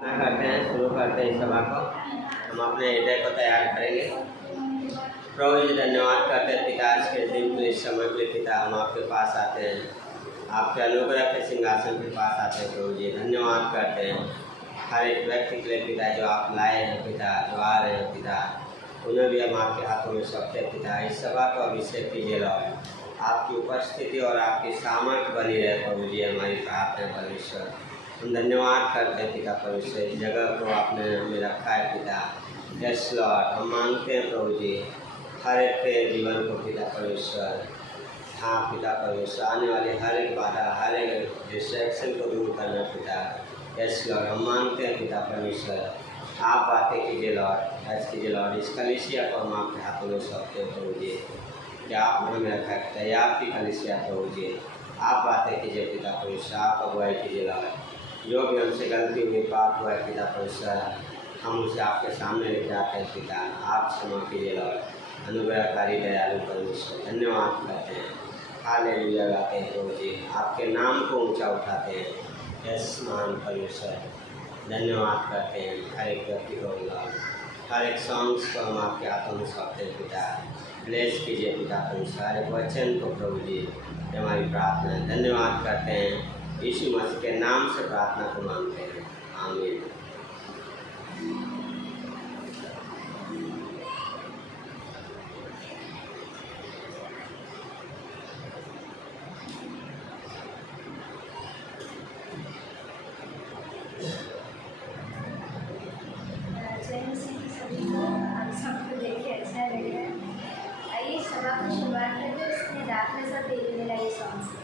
करते हैं, शुरू करते हैं सभा को। हम अपने हृदय को तैयार करेंगे। प्रभु जी धन्यवाद करते हैं पिता, आज के दिन के इस समय के पिता हम आपके पास आते हैं, आपके अनुग्रह के सिंहासन के पास आते हैं। प्रभु जी धन्यवाद करते हैं हर एक व्यक्ति के लिए पिता, जो आप लाए हैं पिता, जो आ रहे हैं पिता, उन्हें भी हम आपके हाथों में सौंपते हैं पिता। इस सभा को अभिषेक कीजिए लॉर्ड, आपकी उपस्थिति और आपकी सामर्थ्य बनी रहे प्रभु जी, हमारी प्रार्थना परमेश्वर। हम धन्यवाद करते हैं पिता परमेश्वर, इस जगह को आपने हमें रखा है पिता। यस लॉर्ड, हम मांगते हैं प्रभु जी हर एक के जीवन को पिता परमेश्वर, हाँ पिता परमेश्वर, आने वाली हर एक बाधा, हर एक डिस्ट्रैक्शन को दूर करना पिता। यस लॉर्ड, हम मांगते हैं पिता परमेश्वर, आप बातें कीजिए लॉर्ड, ऐसे कीजिए लॉर्ड। इस कलीसिया को हम आपके हाथों में सौंपते हैं प्रभु जी, कि आपने हमें रखा है, ये आपकी कलीसिया प्रभु जी, आप बातें कीजिए पिता परमेश्वर, आप अगुवाई कीजिए लॉर्ड। जो भी हमसे गलती हुई, पाप हुआ है पिता परमेश्वर, हम उसे आपके सामने लेके आते हैं पिता, आप क्षमा कीजिए लॉर्ड। अनुग्रहकारी दयालु परमेश्वर, धन्यवाद करते हैं, हालेलुया गाते हैं प्रभु जी, आपके नाम को ऊंचा उठाते हैं। यस महान परमेश्वर, धन्यवाद करते हैं हर एक व्यक्ति को लॉर्ड, हर एक सॉन्ग्स को हम आपके हाथों में सौंपते हैं पिता। ब्लेस कीजिए पिता परमेश्वर, हर एक वचन को प्रभु जी, हमारी प्रार्थना है। धन्यवाद करते हैं, यीशु मसीह के नाम से प्रार्थना को मांगते हैं, आमीन। सभी को आप सबको देख के अच्छा लग रहा है। आइए सभा को शुरुआत करते हैं, इसमें दाखिले सब देवी मिला ये सॉन्ग।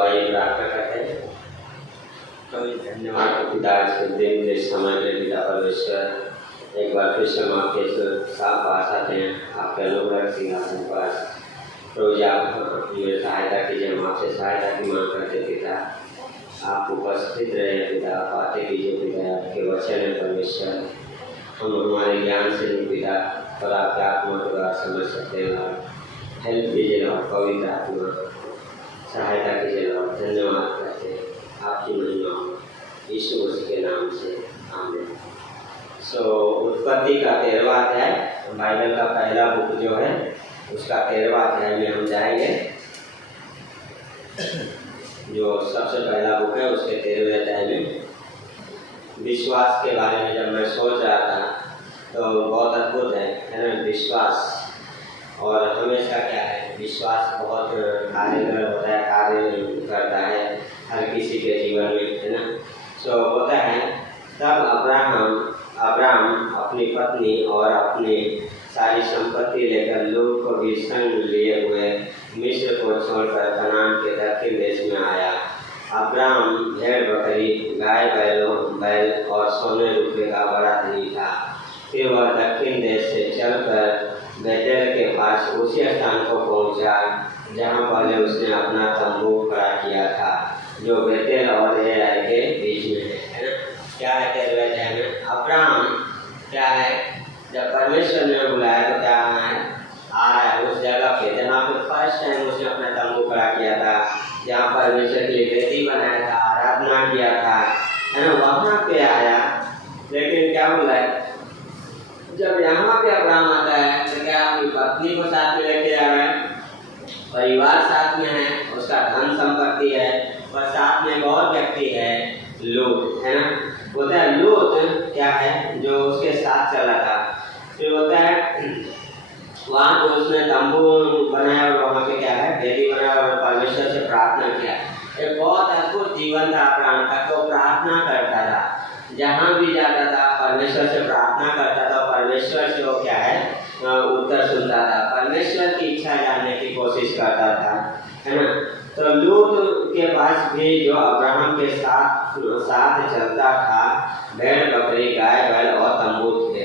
आइए प्रार्थना करते हैं। तो धन्यवाद पिता के दिन के समय में पिता परमेश्वर एक बार फिर से हम आपके साथ पास आते हैं, आपके अनुग्रह सिंहासन पास। रोज आप हमें सहायता कीजिए, हम आपसे सहायता की मांग करते पिता। आप उपस्थित रहे पिता, बातें कीजिए पिता, आपके वचन है परमेश्वर। हम हमारे ज्ञान से नहीं पिता, पर आपके आत्मा के द्वारा समझ सकते हैं। और हेल्प कीजिए और पवित्र आत्मा सहायता कीजिए और धन्यवाद करते हैं। आपकी महिमा हो यीशु मसीह के नाम से, आमीन। उत्पत्ति का 13वां अध्याय, बाइबल का पहला बुक जो है उसका 13वां अध्याय में हम जाएंगे। जो सबसे पहला बुक है उसके 13वें अध्याय में विश्वास के बारे में जब मैं सोच रहा था तो बहुत अद्भुत है ना विश्वास। और हमेशा क्या है, विश्वास बहुत कार्यगर होता है, कार्य करता है हर किसी के जीवन में, है ना। होता है तब अब्राहम अपनी पत्नी और अपनी सारी संपत्ति लेकर लूत को भी संग लिए हुए मिस्र को छोड़कर कनान के दक्षिण देश में आया। अब्राहम भेड़ बकरी, गाय बैल और सोने रुपये का बड़ा धनी था। फिर वह दक्षिण देश से चलकर बेतेल के पास उसी स्थान को पहुंचा जहां पहले उसने अपना तंबू खड़ा किया था, जो बेतेल और एआई के बीच में है ना। क्या है 13वें अध्याय में अब्राहम क्या है, जब परमेश्वर ने बुलाया तो क्या है, आ रहा है उस जगह पे जहाँ पे फर्स्ट टाइम उसने अपना तंबू खड़ा किया था, जहाँ परमेश्वर के लिए वेदी बनाया था, आराधना किया था, है ना। वहाँ पे आया, लेकिन क्या बोला है, जब यहाँ पे अब्राहम आता है तो क्या अपनी पत्नी को साथ में लेके आ रहा है, परिवार साथ में है, उसका धन संपत्ति है और साथ में बहुत व्यक्ति है लूत, है ना। होता है लूत क्या है जो उसके साथ चला था। फिर होता है वहाँ जो उसने तंबू बनाया और वहाँ पे क्या है वेदी बनाया और परमेश्वर से प्रार्थना किया। एक बहुत अद्भुत जीवन था अब्राहम का, तो प्रार्थना करता था, जहाँ भी जाता था परमेश्वर से प्रार्थना करता था, परमेश्वर से वो क्या है उत्तर सुनता था, परमेश्वर की इच्छा जानने की कोशिश करता था, है ना। तो लूत के पास भी जो अब्राहम के साथ चलता था भेड़ बकरी, गाय बैल और तंबू थे,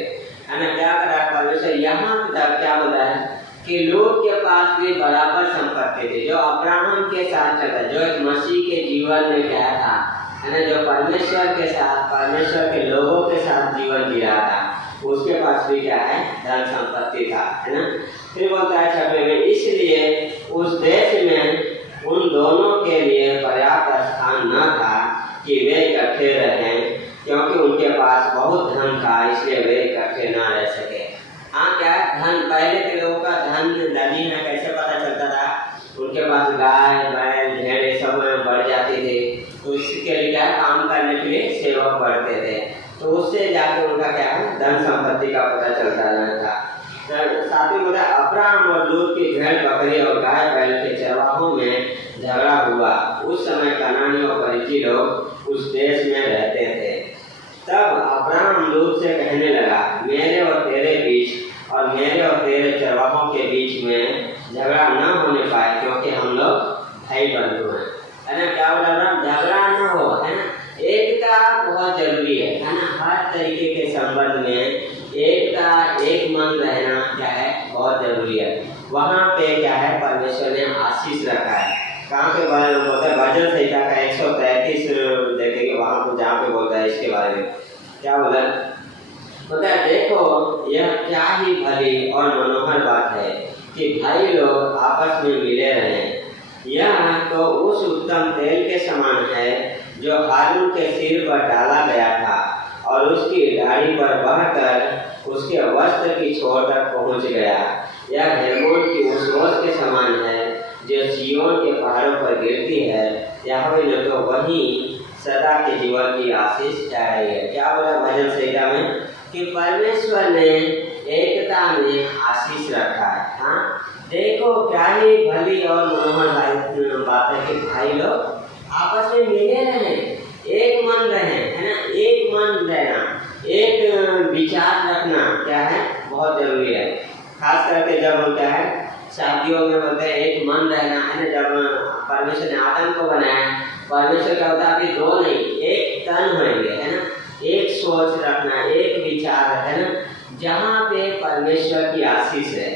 है ना। क्या करा परमेश्वर यहाँ तक क्या बोला है कि लूत के पास भी बराबर संपत्ति थी, जो अब्राहम के साथ चलता, जो एक मसीह के जीवन में क्या था, है ना, जो परमेश्वर के साथ, परमेश्वर के लोगों के साथ जीवन जी रहा था, उसके पास भी क्या है धन संपत्ति था, है ना। फिर बोलता है 6वें में, इसलिए उस देश में उन दोनों के लिए पर्याप्त स्थान न था कि वे इकट्ठे रहें, क्योंकि उनके पास बहुत धन था, इसलिए वे इकट्ठे न रह सके। हाँ, क्या धन, पहले के लोगों का धन नदी में कैसे पता चलता था, उनके पास गाय बैल भेड़ सब बढ़ जाती थी, तो इसके लिए क्या काम करने के लिए सेवक बढ़ते थे, तो उससे जाकर उनका क्या है धन संपत्ति का पता चलता था। साथ ही बोला अब्राहम और लूत की भेड़ बकरी और गाय बैल के चरवाहों में झगड़ा हुआ। उस समय कनानी और परिचित लोग उस देश में रहते थे। तब अब्राहम लूत से कहने लगा, मेरे और तेरे बीच और मेरे और तेरे चरवाहों के बीच में झगड़ा न होने पाए, क्योंकि हम लोग भाई बंधु हैं, है ना। क्या बोला अब्राहम, झगड़ा न हो, है ना। एकता बहुत जरूरी है ना। हर तरीके के संबंध में एकता, एक मन रहना क्या है बहुत जरूरी है। वहाँ पे क्या है परमेश्वर ने आशीष रखा है। कहाँ पे बोलता है भजन संहिता का 133 देखेंगे वहाँ को, जहाँ पे बोलता है इसके बारे में क्या बोला, बोलता है देखो यह क्या ही भली और मनोहर बात है कि भाई लोग आपस में मिले रहें। यह तो उस उत्तम तेल के समान है जो हारून के सिर पर डाला गया था और उसकी दाढ़ी पर बहकर उसके वस्त्र की छोर तक पहुँच गया। यह हेर्मोन की उस रोज के समान है जो सिय्योन के पहाड़ों पर गिरती है, यहोवा ने तो वही सदा के जीवन की आशीष चढ़ाई है। क्या बोला भजन संहिता में कि परमेश्वर ने एकता में आशीष रखा है। हाँ, देखो क्या ही भली और मनोहर बात है कि भाई लोग आपस में मिले रहें, एक मन रहे, है ना। एक मन रहना, एक विचार रखना क्या है, बहुत जरूरी है। खास करके जब हम क्या है शादियों में बोलते हैं एक मन रहना, है ना। जब परमेश्वर ने आदम को बनाया, परमेश्वर का होता अभी दो नहीं, एक तन होंगे, है ना। एक सोच रखना, एक विचार, है ना। जहाँ पे परमेश्वर की आशीष है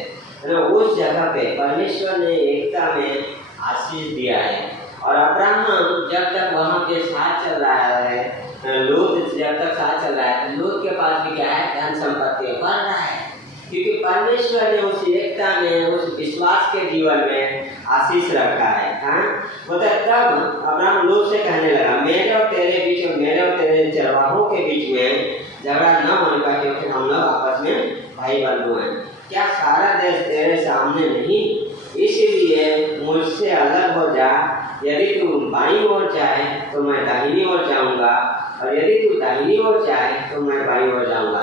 ना, उस जगह पे परमेश्वर ने एकता में आशीष दिया है। और अब्राहम जब तक वहाँ पे साथ चल रहा है, लूत जब तक साथ चल रहा है, लूत के पास भी क्या है, धन संपत्ति बढ़ रहा है, क्योंकि परमेश्वर ने उस एकता में, उस विश्वास के जीवन में आशीष रखा है। हाँ, बोलता तब अब्राहम लूत से कहने लगा, मेरे और तेरे बीच में, मेरे और तेरे चरवाहों के बीच में झगड़ा न होने का, क्योंकि हम लोग आपस में भाई बंधु हैं। क्या सारा देश तेरे सामने नहीं? इसलिए मुझसे अलग हो जा। यदि तू बाईं ओर जाए तो मैं दाहिनी ओर जाऊंगा, और यदि तू दाहिनी ओर जाए तो मैं बाईं ओर जाऊंगा।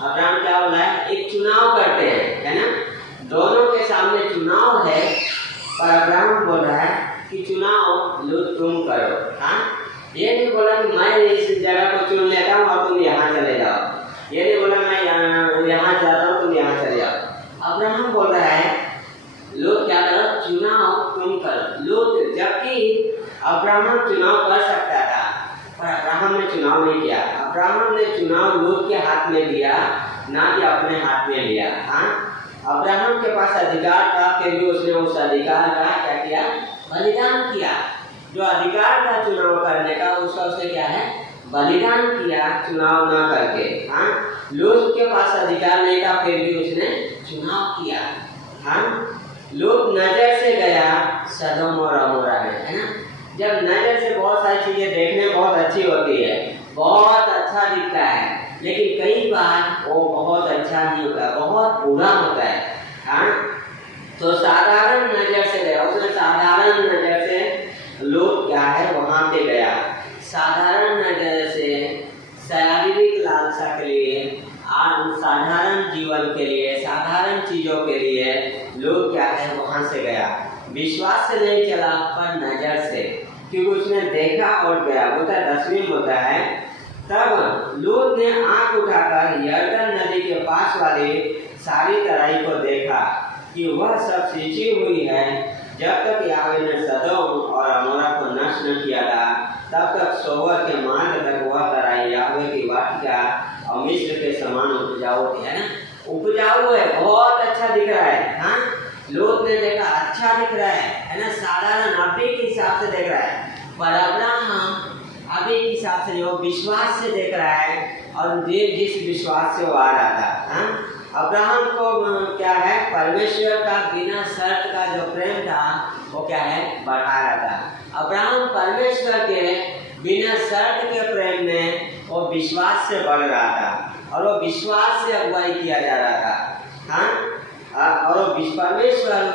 अब्राहम क्या बोला है, एक चुनाव करते हैं, है ना। दोनों के सामने चुनाव है, पर अब्राहम बोल रहा है कि चुनाव लो तुम करो। हाँ, ये नहीं बोला कि मैं इस जगह को चुन लेता हूँ और तुम यहाँ चले जाओ। ये नहीं बोला मैं यहाँ जाता हूँ तुम यहाँ चले जाओ। अब्राहम बोल रहा है लोग क्या करो, चुनाव तुम करो। लोग, जबकि अब्राहम चुनाव कर सकता था, पर अब्राहम ने चुनाव नहीं किया। अब्राहम ने चुनाव लोग के हाथ में दिया, ना कि अपने हाथ में लिया। हाँ, अब्राहम के पास अधिकार था, फिर भी उसने उस अधिकार का क्या किया, बलिदान किया। जो अधिकार था चुनाव करने का, उसका उसने क्या है, बलिदान किया, चुनाव ना करके। हाँ, लोग के पास अधिकार नहीं था, फिर भी उसने चुनाव किया। हाँ, लोग नजर से गया सदोम और अमोरा में, है ना। जब नजर से बहुत सारी चीजें देखने में बहुत अच्छी होती है, बहुत अच्छा दिखता है, लेकिन कई बार वो बहुत अच्छा नहीं होता, बहुत बुरा होता है। हाँ, तो साधारण नजर से गया, उसने साधारण नजर से लोग क्या है वहां पे गया, साधारण नजर से, शारीरिक लालसा के लिए, साधारण जीवन के लिए, साधारण चीजों के लिए लोग क्या है वहां से गया। विश्वास से नहीं चला, पर नजर से, क्योंकि उसने देखा और गया। होता 10वीं होता है, तब लूत ने आंख उठाकर यरदन नदी के पास वाली सारी तराई को देखा कि वह सब सींची हुई है। जब तक यहोवा ने सदोम और अमोरा को नष्ट न किया था, तब तक सोवर के मार्ग तक वह तराई यहोवा की वाटिका और मिस्र के समान उपजाऊ थी, है ना। उपजाऊ है, बहुत अच्छा दिख रहा है। हाँ, लूत ने देखा अच्छा दिख रहा है ना, साधारण अभी के हिसाब से देख रहा है, पर अब्राहम अभी के हिसाब से वो विश्वास से देख रहा है, और जिस विश्वास से वो आ रहा था। हाँ, अब्राहम को क्या है, परमेश्वर का बिना शर्त का जो प्रेम था वो क्या है, बढ़ा रहा था। अब्राहम परमेश्वर के बिना शर्त के प्रेम में वो विश्वास से बढ़ रहा था, और वो विश्वास से अगुवाई किया जा रहा था। हाँ, और वो परमेश्वर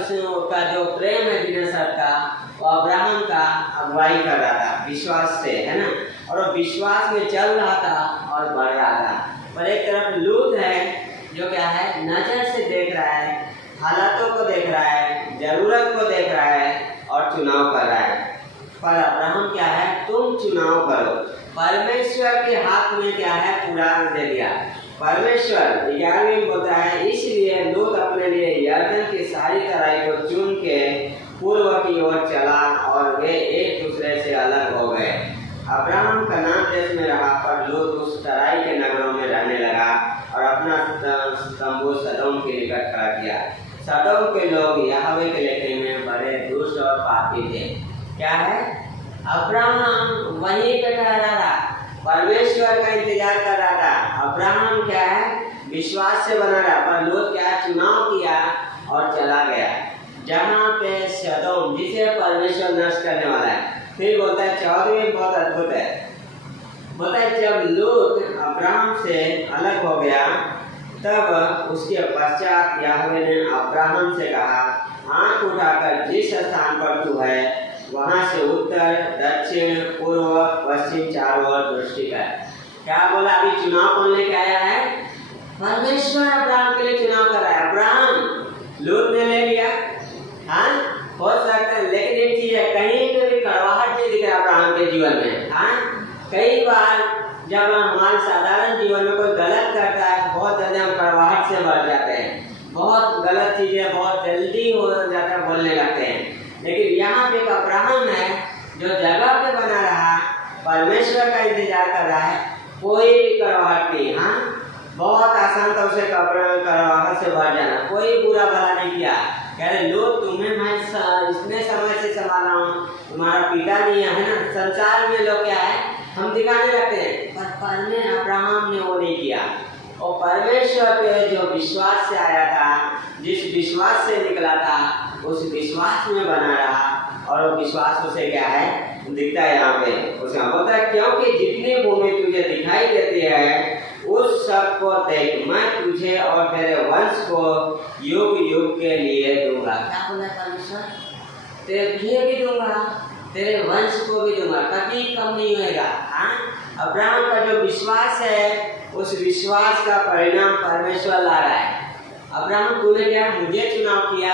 का जो प्रेम है बिना शर्त का, वो अब्राहम का अगुवाई कर रहा था विश्वास से, है ना। और वो विश्वास में चल रहा था और बढ़ रहा था। पर एक तरफ लूत है जो क्या है, नजर से देख रहा है, हालातों को देख रहा है, जरूरत को देख रहा है और चुनाव कर रहा है। पर अब्राहम क्या है, तुम चुनाव करो। परमेश्वर के हाथ में क्या है, पुराण दे दिया। परमेश्वर 11वें बोलता है, इसलिए लूत अपने लिए यरदन की सारी तराई को चुन के पूर्व की ओर चला, और वे एक दूसरे से अलग हो गए। अब्राहम कनान देश में रहा, पर लूत उस तराई के नगरों में रहने लगा और अपना तंबू सदोम के निकट खड़ा किया। सदोम के लोग यहोवा के लेखे में बड़े दुष्ट और पापी थे। क्या है, अब्राहम वहीं पे ठहरा रहा, परमेश्वर का इंतजार कर रहा था। अब्राहम क्या है, विश्वास से बना रहा, पर लूत क्या चुनाव किया और चला गया जहाँ पे सदोम, जिसे परमेश्वर नष्ट करने वाला है। फिर बोलता है 14वें बहुत अद्भुत है, बोलता है जब लूत अब्राहम से अलग हो गया, तब उसके पश्चात यहोवा ने अब्राहम से कहा, आंख उठाकर जिस स्थान पर तू है वहां से उत्तर, दक्षिण, पूर्व, पश्चिम चारों ओर दृष्टि कर। क्या बोला? अभी चुनाव कौन लेके आया है? परमेश्वर अब्राहम के लिए चुनाव कर रहा है। अब्राहम लूत ने ले लिया, हाँ हो सकता है, लेकिन एक चीज है, कहीं पे भी कड़वाहट नहीं दिख रहा अब्राहम के जीवन में। हाँ, कई बार जब हमारे साधारण जीवन में कोई गलत करता है, बहुत ज्यादा हम कड़वाहट से भर जाते हैं, बहुत गलत चीजें बहुत जल्दी हो जाता है, बोलने लगते हैं। लेकिन यहाँ पे एक अब्राहम है जो जगह पे बना रहा, परमेश्वर का इंतजार कर रहा है, कोई भी कड़वाहट नहीं। हाँ, बहुत आसान था उसे कड़वाहट से भर जाना, कोई बुरा भला नहीं किया। कह रहे लोग तुम्हें मैं इतने समय से संभाला हूँ, तुम्हारा पिता नहीं है ना। संसार में लोग क्या है, हम दिखाने लगते हैं, पर अब्राहम ने वो नहीं किया। और परमेश्वर पे जो विश्वास से आया था, जिस विश्वास से निकला था, उस विश्वास में बना रहा। और वो विश्वास उसे क्या है, दिखता है यहाँ पे। उसका बोलता है क्योंकि जितनी भूमि तुझे दिखाई देती है उस सब को देख, मैं तुझे और तेरे वंश को युग युग के लिए दूंगा। क्या बोला परमेश्वर? तेरे लिए भी दूंगा, तेरे वंश को भी दूंगा, कभी कम नहीं होएगा। हाँ, अब्राहम का जो विश्वास है, उस विश्वास का परिणाम परमेश्वर ला रहा है। अब्राहम तूने क्या मुझे चुनाव किया,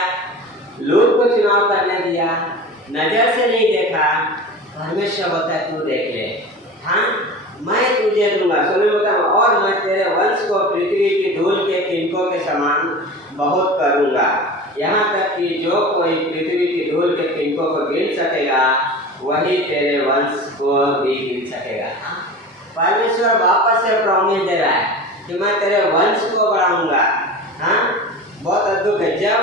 लोग को चुनाव करने दिया, नजर से नहीं देखा। परमेश्वर होता है तू देख ले, हाँ मैं तुझे दूंगा। सुनो बताऊं, और मैं तेरे वंश को पृथ्वी की धूल के तिनकों के समान बहुत करूंगा। यहाँ तक कि जो कोई पृथ्वी की धूल के तिनकों को गिन सकेगा, वही तेरे वंश को भी गिन सकेगा। परमेश्वर वापस से प्रॉमिस दे रहा है कि मैं तेरे वंश को बढ़ाऊंगा। हाँ, बहुत अद्भुत है। जब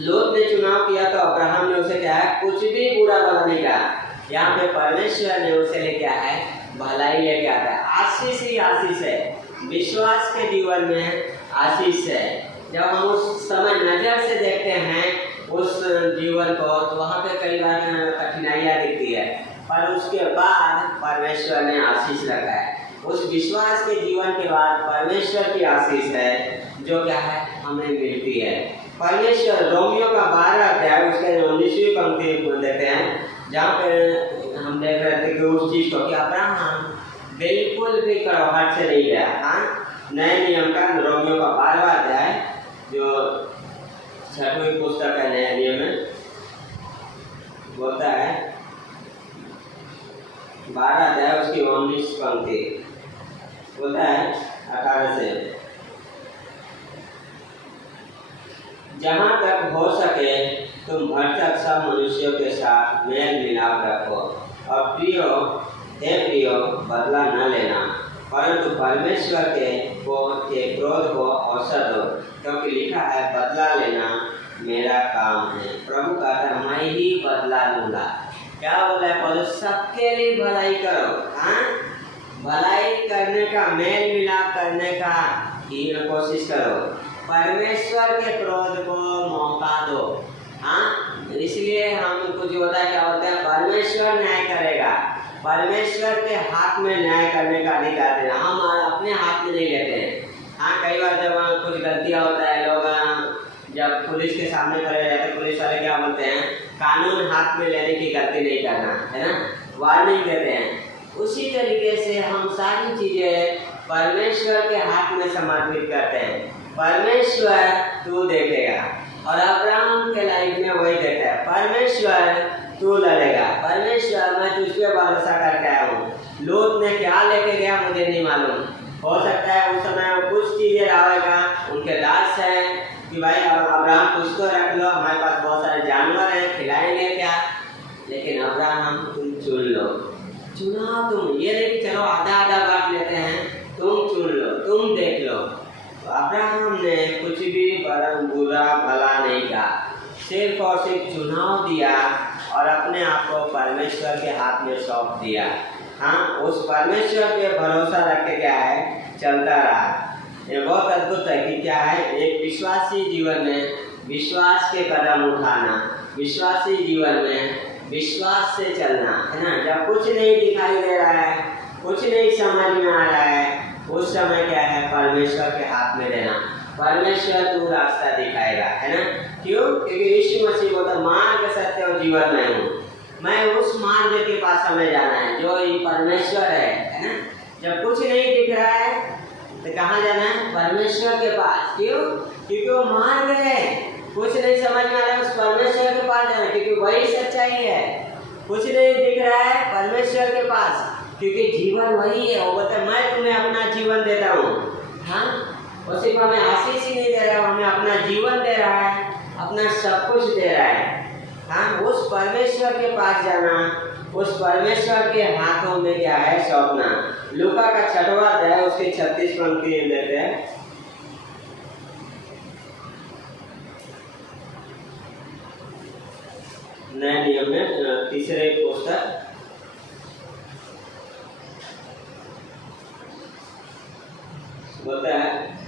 लोत ने चुनाव किया तो अब्राहम ने उसे क्या है, कुछ भी बुरा भला नहीं कहा। यहाँ पे परमेश्वर ने उसे ले क्या है, भलाई लेके आता है। आशीष ही आशीष है, विश्वास के जीवन में आशीष है। जब हम उस समय नजर से देखते हैं उस जीवन को, तो वहाँ पे कई बार कठिनाइयाँ दिखती है, पर उसके बाद परमेश्वर ने आशीष रखा है। उस विश्वास के जीवन के बाद परमेश्वर की आशीष है जो क्या है, हमें मिलती है। परमेश्वर रोमियो का 12 अध्याय उसके 19वीं पंक्ति देते हैं, जहाँ पे हम देख रहे थे कि उस चीज को कि अब्राहम बिल्कुल भी कड़वाहट से नहीं गया। हाँ, नए नियम का रोमियो का 12वां अध्याय, जो 6वीं पुस्तक है नए नियम में, बोलता है 12 अध्याय उसकी 19 पंक्ति बोलता है 18 से, जहाँ तक हो सके तुम भटक सब मनुष्यों के साथ मेल मिलाप रखो, और प्रियो बदला न लेना, परंतु परमेश्वर के क्रोध को अवसर दो, क्योंकि लिखा है बदला लेना मेरा काम है, प्रभु कहता है मैं ही बदला लूंगा। क्या बोला है पौलुस? सबके लिए भलाई करो। हाँ, भलाई करने का, मेल मिलाप करने का ही कोशिश करो, परमेश्वर के क्रोध को मौका दो। हाँ, इसलिए हम कुछ होता है, क्या होता है, परमेश्वर न्याय करेगा, परमेश्वर के हाथ में न्याय करने का अधिकार देना, हम अपने हाथ में नहीं लेते हैं। हाँ, कई बार जब कुछ गलतियाँ होता है, लोग जब पुलिस के सामने खड़े रहते हैं, पुलिस वाले क्या बोलते हैं, कानून हाथ में लेने की गलती नहीं करना, है ना, वार्निंग देते हैं। उसी तरीके से हम सारी चीजें परमेश्वर के हाथ में समर्पित करते हैं। परमेश्वर तू देखेगा, और अब्राहम के लाइफ में वही देखता है, परमेश्वर तू लड़ेगा, परमेश्वर मैं तुझ पे भरोसा करके आया हूँ। लोत ने क्या लेके गया मुझे नहीं मालूम, हो सकता है उस समय कुछ चीजें लाएगा, उनके दास है कि भाई अब्राहम कुछ तो रख लो, हमारे पास बहुत सारे जानवर हैं, खिलाएंगे क्या, लेकिन अब्राहम तुम चुन लो, चुना तुम, ये नहीं चलो आधा आधा बांट लेते हैं, तुम चुन लो, तुम देख लो। तो अब्राहम ने कुछ भी बुरा भला नहीं कहा, सिर्फ और सिर्फ चुनाव दिया और अपने आप को परमेश्वर के हाथ में सौंप दिया। हाँ, उस परमेश्वर पे भरोसा रख के क्या है, चलता रहा। ये बहुत अद्भुत है कि क्या है, एक विश्वासी जीवन में विश्वास के कदम उठाना, विश्वासी जीवन में विश्वास से चलना, है ना। जब कुछ नहीं दिखाई दे रहा है, कुछ नहीं समझ में आ रहा है, उस समय क्या है, परमेश्वर के हाथ में देना। परमेश्वर तू रास्ता दिखाएगा, है ना। क्यों? क्योंकि यीशु मसीह बोलता मार्ग, सत्य और जीवन मैं हूँ। मैं उस मार्ग के पास हमें जाना है जो ये परमेश्वर है ना। जब कुछ नहीं दिख रहा है तो कहाँ जाना है? परमेश्वर के पास। क्यों? क्योंकि वो मार्ग है। कुछ नहीं समझ में आ रहा है, उस परमेश्वर के पास जाना, क्योंकि वही सच्चाई है। कुछ नहीं दिख रहा है, परमेश्वर के पास, क्योंकि जीवन वही है। वो बोलता है मैं तुम्हें अपना जीवन देता हूँ। हाँ, वो सिर्फ हमें आशीष ही नहीं दे रहा है, हमें अपना जीवन दे रहा है, अपना सब कुछ दे रहा है। हाँ, उस परमेश्वर के पास जाना, उस परमेश्वर के हाथों में क्या है? सौंपना। लूका का 6वां अध्याय उसके 36 पंक्ति लेते हैं। नए नियम में तीसरे पुस्तक बोलता है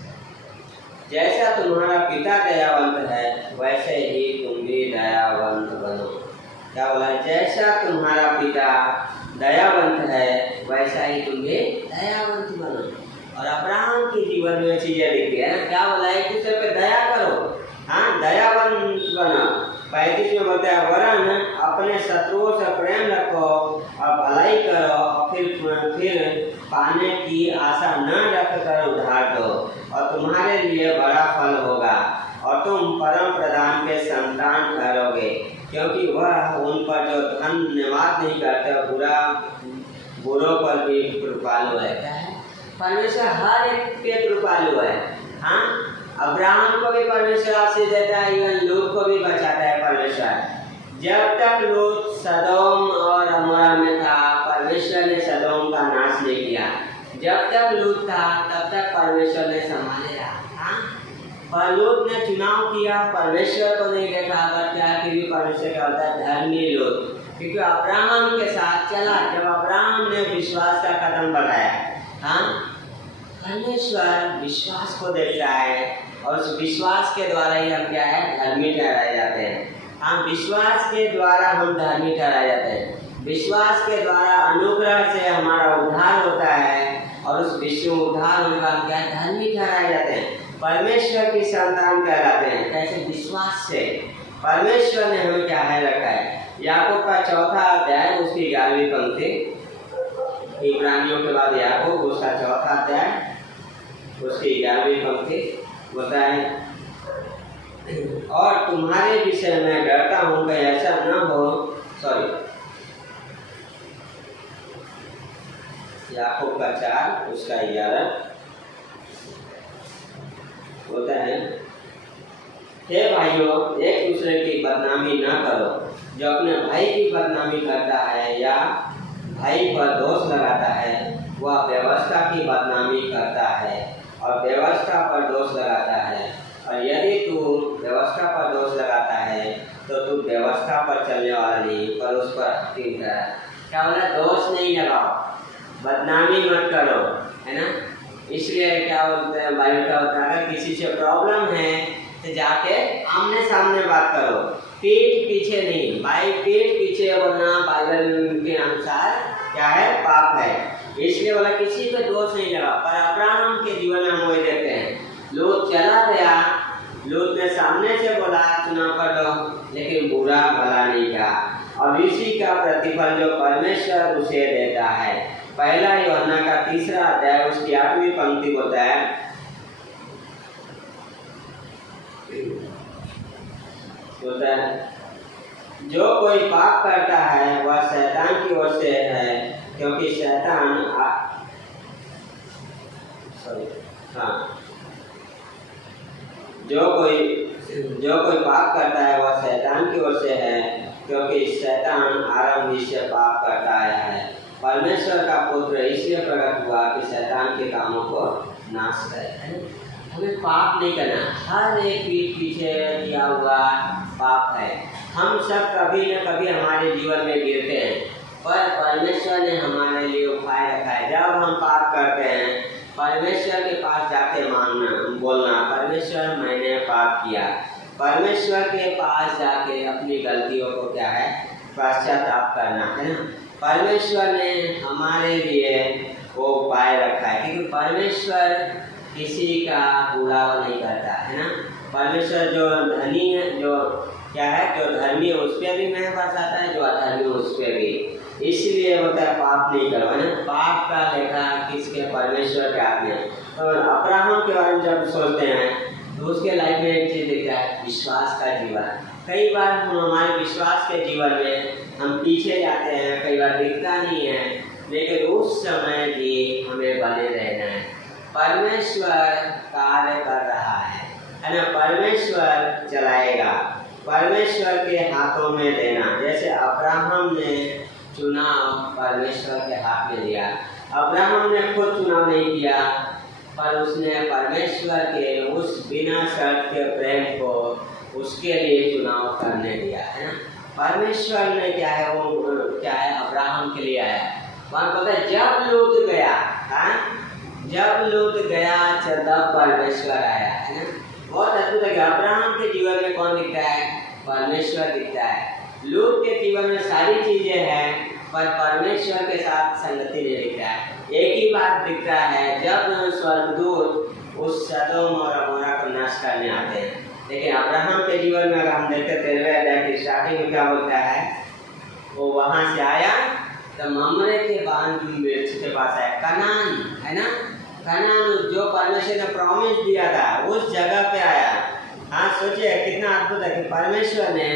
जैसा तुम्हारा पिता दयावंत है वैसे ही तुम भी दयावंत बनो। क्या बोला? जैसा तुम्हारा पिता दयावंत है वैसा ही तुम भी दयावंत बनो। और अब्राहम के जीवन में चीजें लिखी है ना। क्या बोला? एक दूसरे पे दया करो। हाँ, दयावंत बनो। 35 में बोलता है वरन अपने शत्रुओं से प्रेम रखो और भलाई करो और फिर पाने की आशा न रख कर उधार दो और तुम्हारे लिए बड़ा फल होगा और तुम परम प्रधान के संतान ठहरोगे, क्योंकि वह उन पर जो धन्यवाद नहीं करते बुरों पर भी कृपालु है। क्या है? परमेश्वर हर एक पे कृपालु है। हाँ, अब्राहम को भी परमेश्वर आशीष देता है, इवन लूत को भी बचाता है परमेश्वर। जब तक लूत सदोम और अमोरा में था परमेश्वर ने सदोम का नाश नहीं किया। जब तक लूत था तब तक परमेश्वर ने संभाले रहा। हाँ, पर लूत ने चुनाव किया, परमेश्वर को नहीं देखा, अगर क्या कि भी परमेश्वर का होता है धर्मी लूत, क्योंकि अब्राहम के साथ चला। जब अब्राहम ने विश्वास का कदम बढ़ाया। हाँ, परमेश्वर विश्वास को देखता है और उस विश्वास के द्वारा ही हम क्या है? धर्मी ठहराए जाते हैं। हम विश्वास के द्वारा हम धर्मी ठहराए जाते हैं। विश्वास के द्वारा अनुग्रह से हमारा उद्धार होता है और उस विश्व उद्धार होने का हम क्या है? धर्मी ठहराए जाते हैं, परमेश्वर की संतान कहलाते हैं। कैसे? विश्वास से। परमेश्वर ने हमें क्या है रखा है? याकूब का 4वां अध्याय उसकी 11वीं पंक्ति, इब्रानियों के बाद याकूब उसका 4वां अध्याय उसकी 11वीं पंक्ति बोलता है और तुम्हारे विषय में डरता हूँ कि ऐसा न हो। याकूब का 4 उसका 11 होता है हे भाइयों, एक दूसरे की बदनामी न करो। जो अपने भाई की बदनामी करता है या भाई पर दोष लगाता है वह व्यवस्था की बदनामी करता है और व्यवस्था पर दोष लगाता है। और यदि तू व्यवस्था पर दोष लगाता है तो तू व्यवस्था पर चलने वाला नहीं पर उस पर हकीम है। क्या बोला? दोष नहीं लगाओ, बदनामी मत करो, है ना। इसलिए क्या बोलते हैं बाइबल का होता है अगर किसी से प्रॉब्लम है तो जाके आमने सामने बात करो, पीठ पीछे नहीं। भाई पीठ पीछे बोलना बाइबल के अनुसार क्या है? पाप है। इसलिए बोला किसी पे दोष नहीं लगा। पर अब्राहम के जीवन में हम वही देखते हैं। लूत चला गया, लूत ने सामने से बोला चुनाव कर लो, लेकिन बुरा भला नहीं किया और इसी का प्रतिफल जो परमेश्वर उसे देता है। पहला यूहन्ना का 3 अध्याय उसकी 8वीं पंक्ति बोलता है जो कोई पाप करता है वह शैतान की ओर से है, क्योंकि शैतान जो कोई पाप करता है वह शैतान की ओर से है, क्योंकि शैतान आरंभ ही से पाप करता आया है। परमेश्वर का पुत्र इसलिए प्रकट हुआ कि शैतान के कामों को नाश करे। हमें पाप नहीं करना। हर एक पीठ पीछे किया हुआ पाप है। हम सब कभी न कभी हमारे जीवन में गिरते हैं, पर परमेश्वर ने हमारे लिए उपाय रखा है। जब हम पाप करते हैं परमेश्वर के पास जाके मांगना, बोलना परमेश्वर मैंने पाप किया। परमेश्वर के पास जाके अपनी गलतियों को क्या है? पश्चाताप करना, है ना। परमेश्वर ने हमारे लिए वो उपाय रखा है, क्योंकि परमेश्वर किसी का बुरा वो नहीं करता है ना। परमेश्वर जो धनी है, जो क्या है, जो धर्मी है उस पर भी मेरे पास आता है, जो अधर्मी है उस पर भी। इसलिए होता है पाप नहीं करो, है ना। पाप का लेखा किसके, परमेश्वर के हाथ में। तो अब्राहम के बारे में जब सोचते हैं तो उसके लाइफ में एक चीज दिखता है, विश्वास का जीवन। कई बार हम हमारे विश्वास के जीवन में हम पीछे जाते हैं, कई बार दिखता नहीं है, लेकिन उस समय भी हमें बने रहना है। परमेश्वर कार्य कर रहा है ना। परमेश्वर चलाएगा, परमेश्वर के हाथों में देना। जैसे अब्राहम ने चुनाव परमेश्वर के हाथ में दिया। अब्राहम ने खुद चुनाव नहीं किया, पर उसने परमेश्वर के उस बिना शर्त के प्रेम को उसके लिए चुनाव करने दिया, है ना। परमेश्वर ने क्या है, वो क्या है, अब्राहम के लिए आया। वहाँ पता है जब लूत गया, हाँ, जब लूत गया तब परमेश्वर आया, है ना। बहुत अद्भुत है कि अब्राहम के जीवन में कौन दिखता है, परमेश्वर दिखता है। लूत के जीवन में सारी चीजें हैं, पर परमेश्वर के साथ संगति नहीं दिखता है। एक ही बात दिखता है, जब स्वर्गदूत उस सदोम और अमोरा को नष्ट करने आते हैं। लेकिन अब्राहम के जीवन में अगर हम देखते 13वें अध्याय की स्टार्टिंग में क्या बोलता है, वो वहां से आया तो ममरे के बांध के पास आया, कनान, है ना। कनान जो परमेश्वर ने प्रॉमिस दिया था उस जगह पे आया। हाँ, सोचिए कितना अद्भुत है कि परमेश्वर ने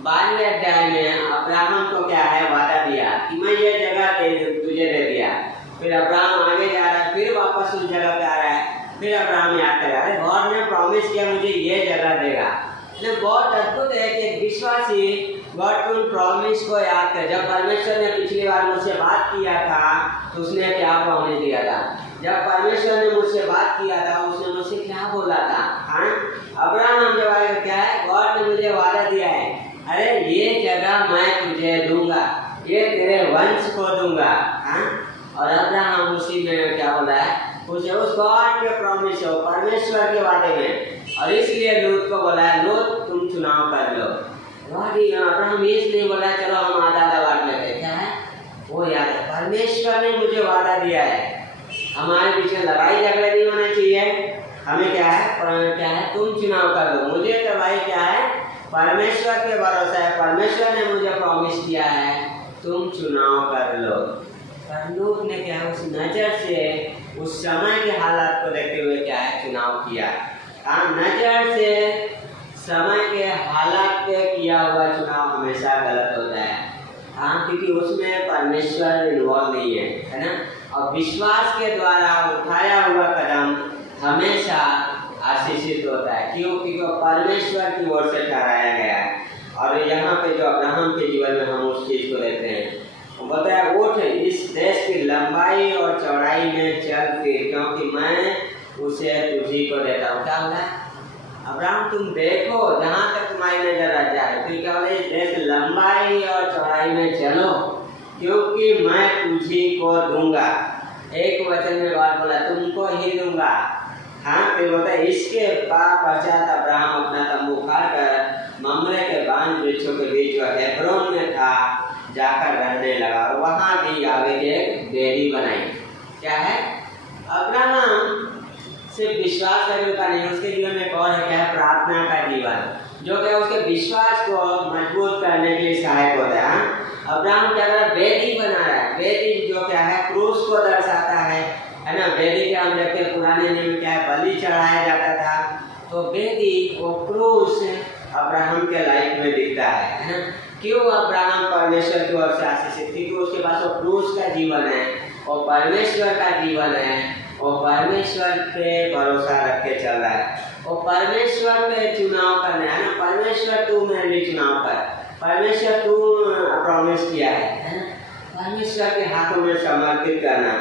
12वें अध्याय में अब्राहम को क्या है, वादा दिया कि मैं ये जगह तुझे दे दिया। फिर अब्राहम आगे जा रहा है, फिर वापस उस जगह पे आ रहा है, फिर अब्राहम याद कर रहा है, गॉड ने प्रॉमिस किया मुझे ये जगह देगा। इसलिए बहुत अद्भुत है कि विश्वासी गॉड के उन प्रॉमिस को याद करे। जब परमेश्वर ने पिछली बार मुझसे बात किया था तो उसने क्या प्रॉमिस दिया था, जब परमेश्वर ने मुझसे बात किया था उसने मुझसे क्या बोला था। हाँ, अब्राहम जब आएगा क्या है, गॉड ने मुझे वादा दिया है, अरे ये जगह मैं तुझे दूंगा, ये तेरे वंश को दूंगा। हाँ, और अब्राहम उसी में क्या बोला है, उसे उस गॉड के प्रॉमिस हो, परमेश्वर के वादे में। और इसलिए लूत को बोला है, लूत तुम चुनाव कर लो। अब्राहम इसलिए बोला चलो हम आधा बांट लेते, क्या है वो याद है, परमेश्वर ने मुझे वादा दिया है। हमारे पीछे लड़ाई झगड़े नहीं होना चाहिए, हमें क्या है तुम चुनाव कर लो। मुझे तो भाई क्या है, परमेश्वर पे भरोसा है, परमेश्वर ने मुझे प्रॉमिस किया है, तुम चुनाव कर लो। पर लूत ने क्या है, उस नजर से, उस समय के हालात को देखते हुए क्या है, चुनाव किया। हाँ, नजर से, समय के हालात पे किया हुआ चुनाव हमेशा गलत होता है। हाँ, क्योंकि उसमें परमेश्वर इन्वॉल्व नहीं है ना। और विश्वास के द्वारा उठाया हुआ कदम हमेशा आशीषित होता है, क्योंकि परमेश्वर की ओर से ठहराया गया है। और यहाँ पे जो अब्राहम के जीवन में हम उस चीज को देखते हैं, बताया उठ इस देश की लंबाई और चौड़ाई में चल फिर, क्योंकि मैं उसे तुझी को देता हूँ। क्या बोला, अब्राहम तुम देखो जहाँ तक तुम्हारी नजर आ जाए, फिर क्या बोला, इस देश लंबाई और चौड़ाई में चलो, क्योंकि मैं तुझी को दूंगा। एक वचन में बात बोला, तुमको ही दूंगा। हाँ, फिर बोलता है इसके पश्चात अब्राहम अपना तंबू उखाड़कर ममरे के बांज वृक्षों के बीच जो हेब्रोन में था जाकर रहने लगा। और वहां भी आगे एक बेदी बनाई। क्या है, अब्राहम सिर्फ विश्वास करने का नहीं, उसके जीवन में और है क्या है, प्रार्थना का जीवन, जो क्या उसके विश्वास को मजबूत करने के लिए सहायक होता है। अब्राहम क्या कर रहा है, वेदी बना रहा है। वेदी जो क्या है, क्रूस को दर्शाता है ना। वेदी के हम देखते हैं पुराने नियम में क्या है, बलि चढ़ाया जाता था, तो वेदी वो क्रूस अब्राहम के लाइफ में दिखता है ना। क्यों अब्राहम परमेश्वर की ओर से आशीषित, क्योंकि उसके पास वो क्रूस का जीवन है, वो परमेश्वर का जीवन है, वो परमेश्वर पे भरोसा रख के चल रहा है, वो परमेश्वर पे चुनाव करना है ना। परमेश्वर तू मेरे लिए चुनाव कर, परमेश्वर तू प्रॉमिस किया है ना, परमेश्वर के हाथों में समर्पित करना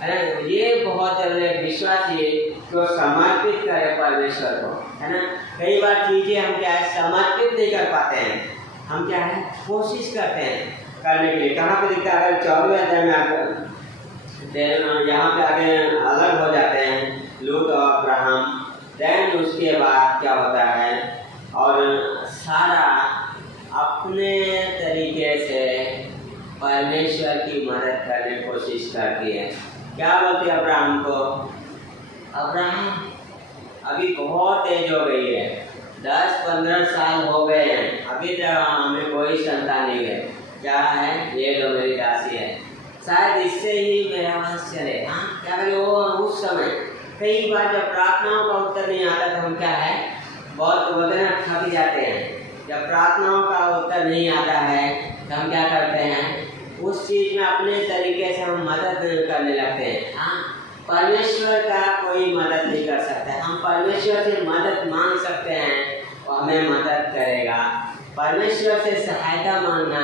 है ना। ये बहुत जरूरी है, विश्वासी को समर्पित करे परमेश्वर को, है ना। कई बार चीजें हम क्या है, समर्पित नहीं कर पाते हैं, हम क्या है, कोशिश करते हैं करने के लिए। कहाँ पे दिखता है, अगर 14वें अध्याय में आकर यहाँ पे आगे अलग हो जाते हैं लूत और अब्राहम। देन उसके बाद क्या होता है, और सारा अपने तरीके से परमेश्वर की मदद करने की कोशिश करती है। क्या बोलती है अब्राहम को, अब्राहम अभी बहुत एज हो गई है, 10-15 साल हो गए हैं, अभी तक हमें कोई संतान नहीं है। क्या है, ये लो मेरी दासी है, शायद इससे ही मेरा वंश चले। हाँ, क्या करें, वो उस समय कई बार जब प्रार्थनाओं का उत्तर नहीं आता तो हम क्या है, बहुत बोलते हैं थक जाते हैं। जब प्रार्थनाओं का उत्तर नहीं आता है तो हम क्या करते हैं, उस चीज़ में अपने तरीके से हम मदद करने लगते हैं। हाँ, परमेश्वर का कोई मदद नहीं कर सकता। हम परमेश्वर से मदद मांग सकते हैं, वो हमें मदद करेगा। परमेश्वर से सहायता मांगना,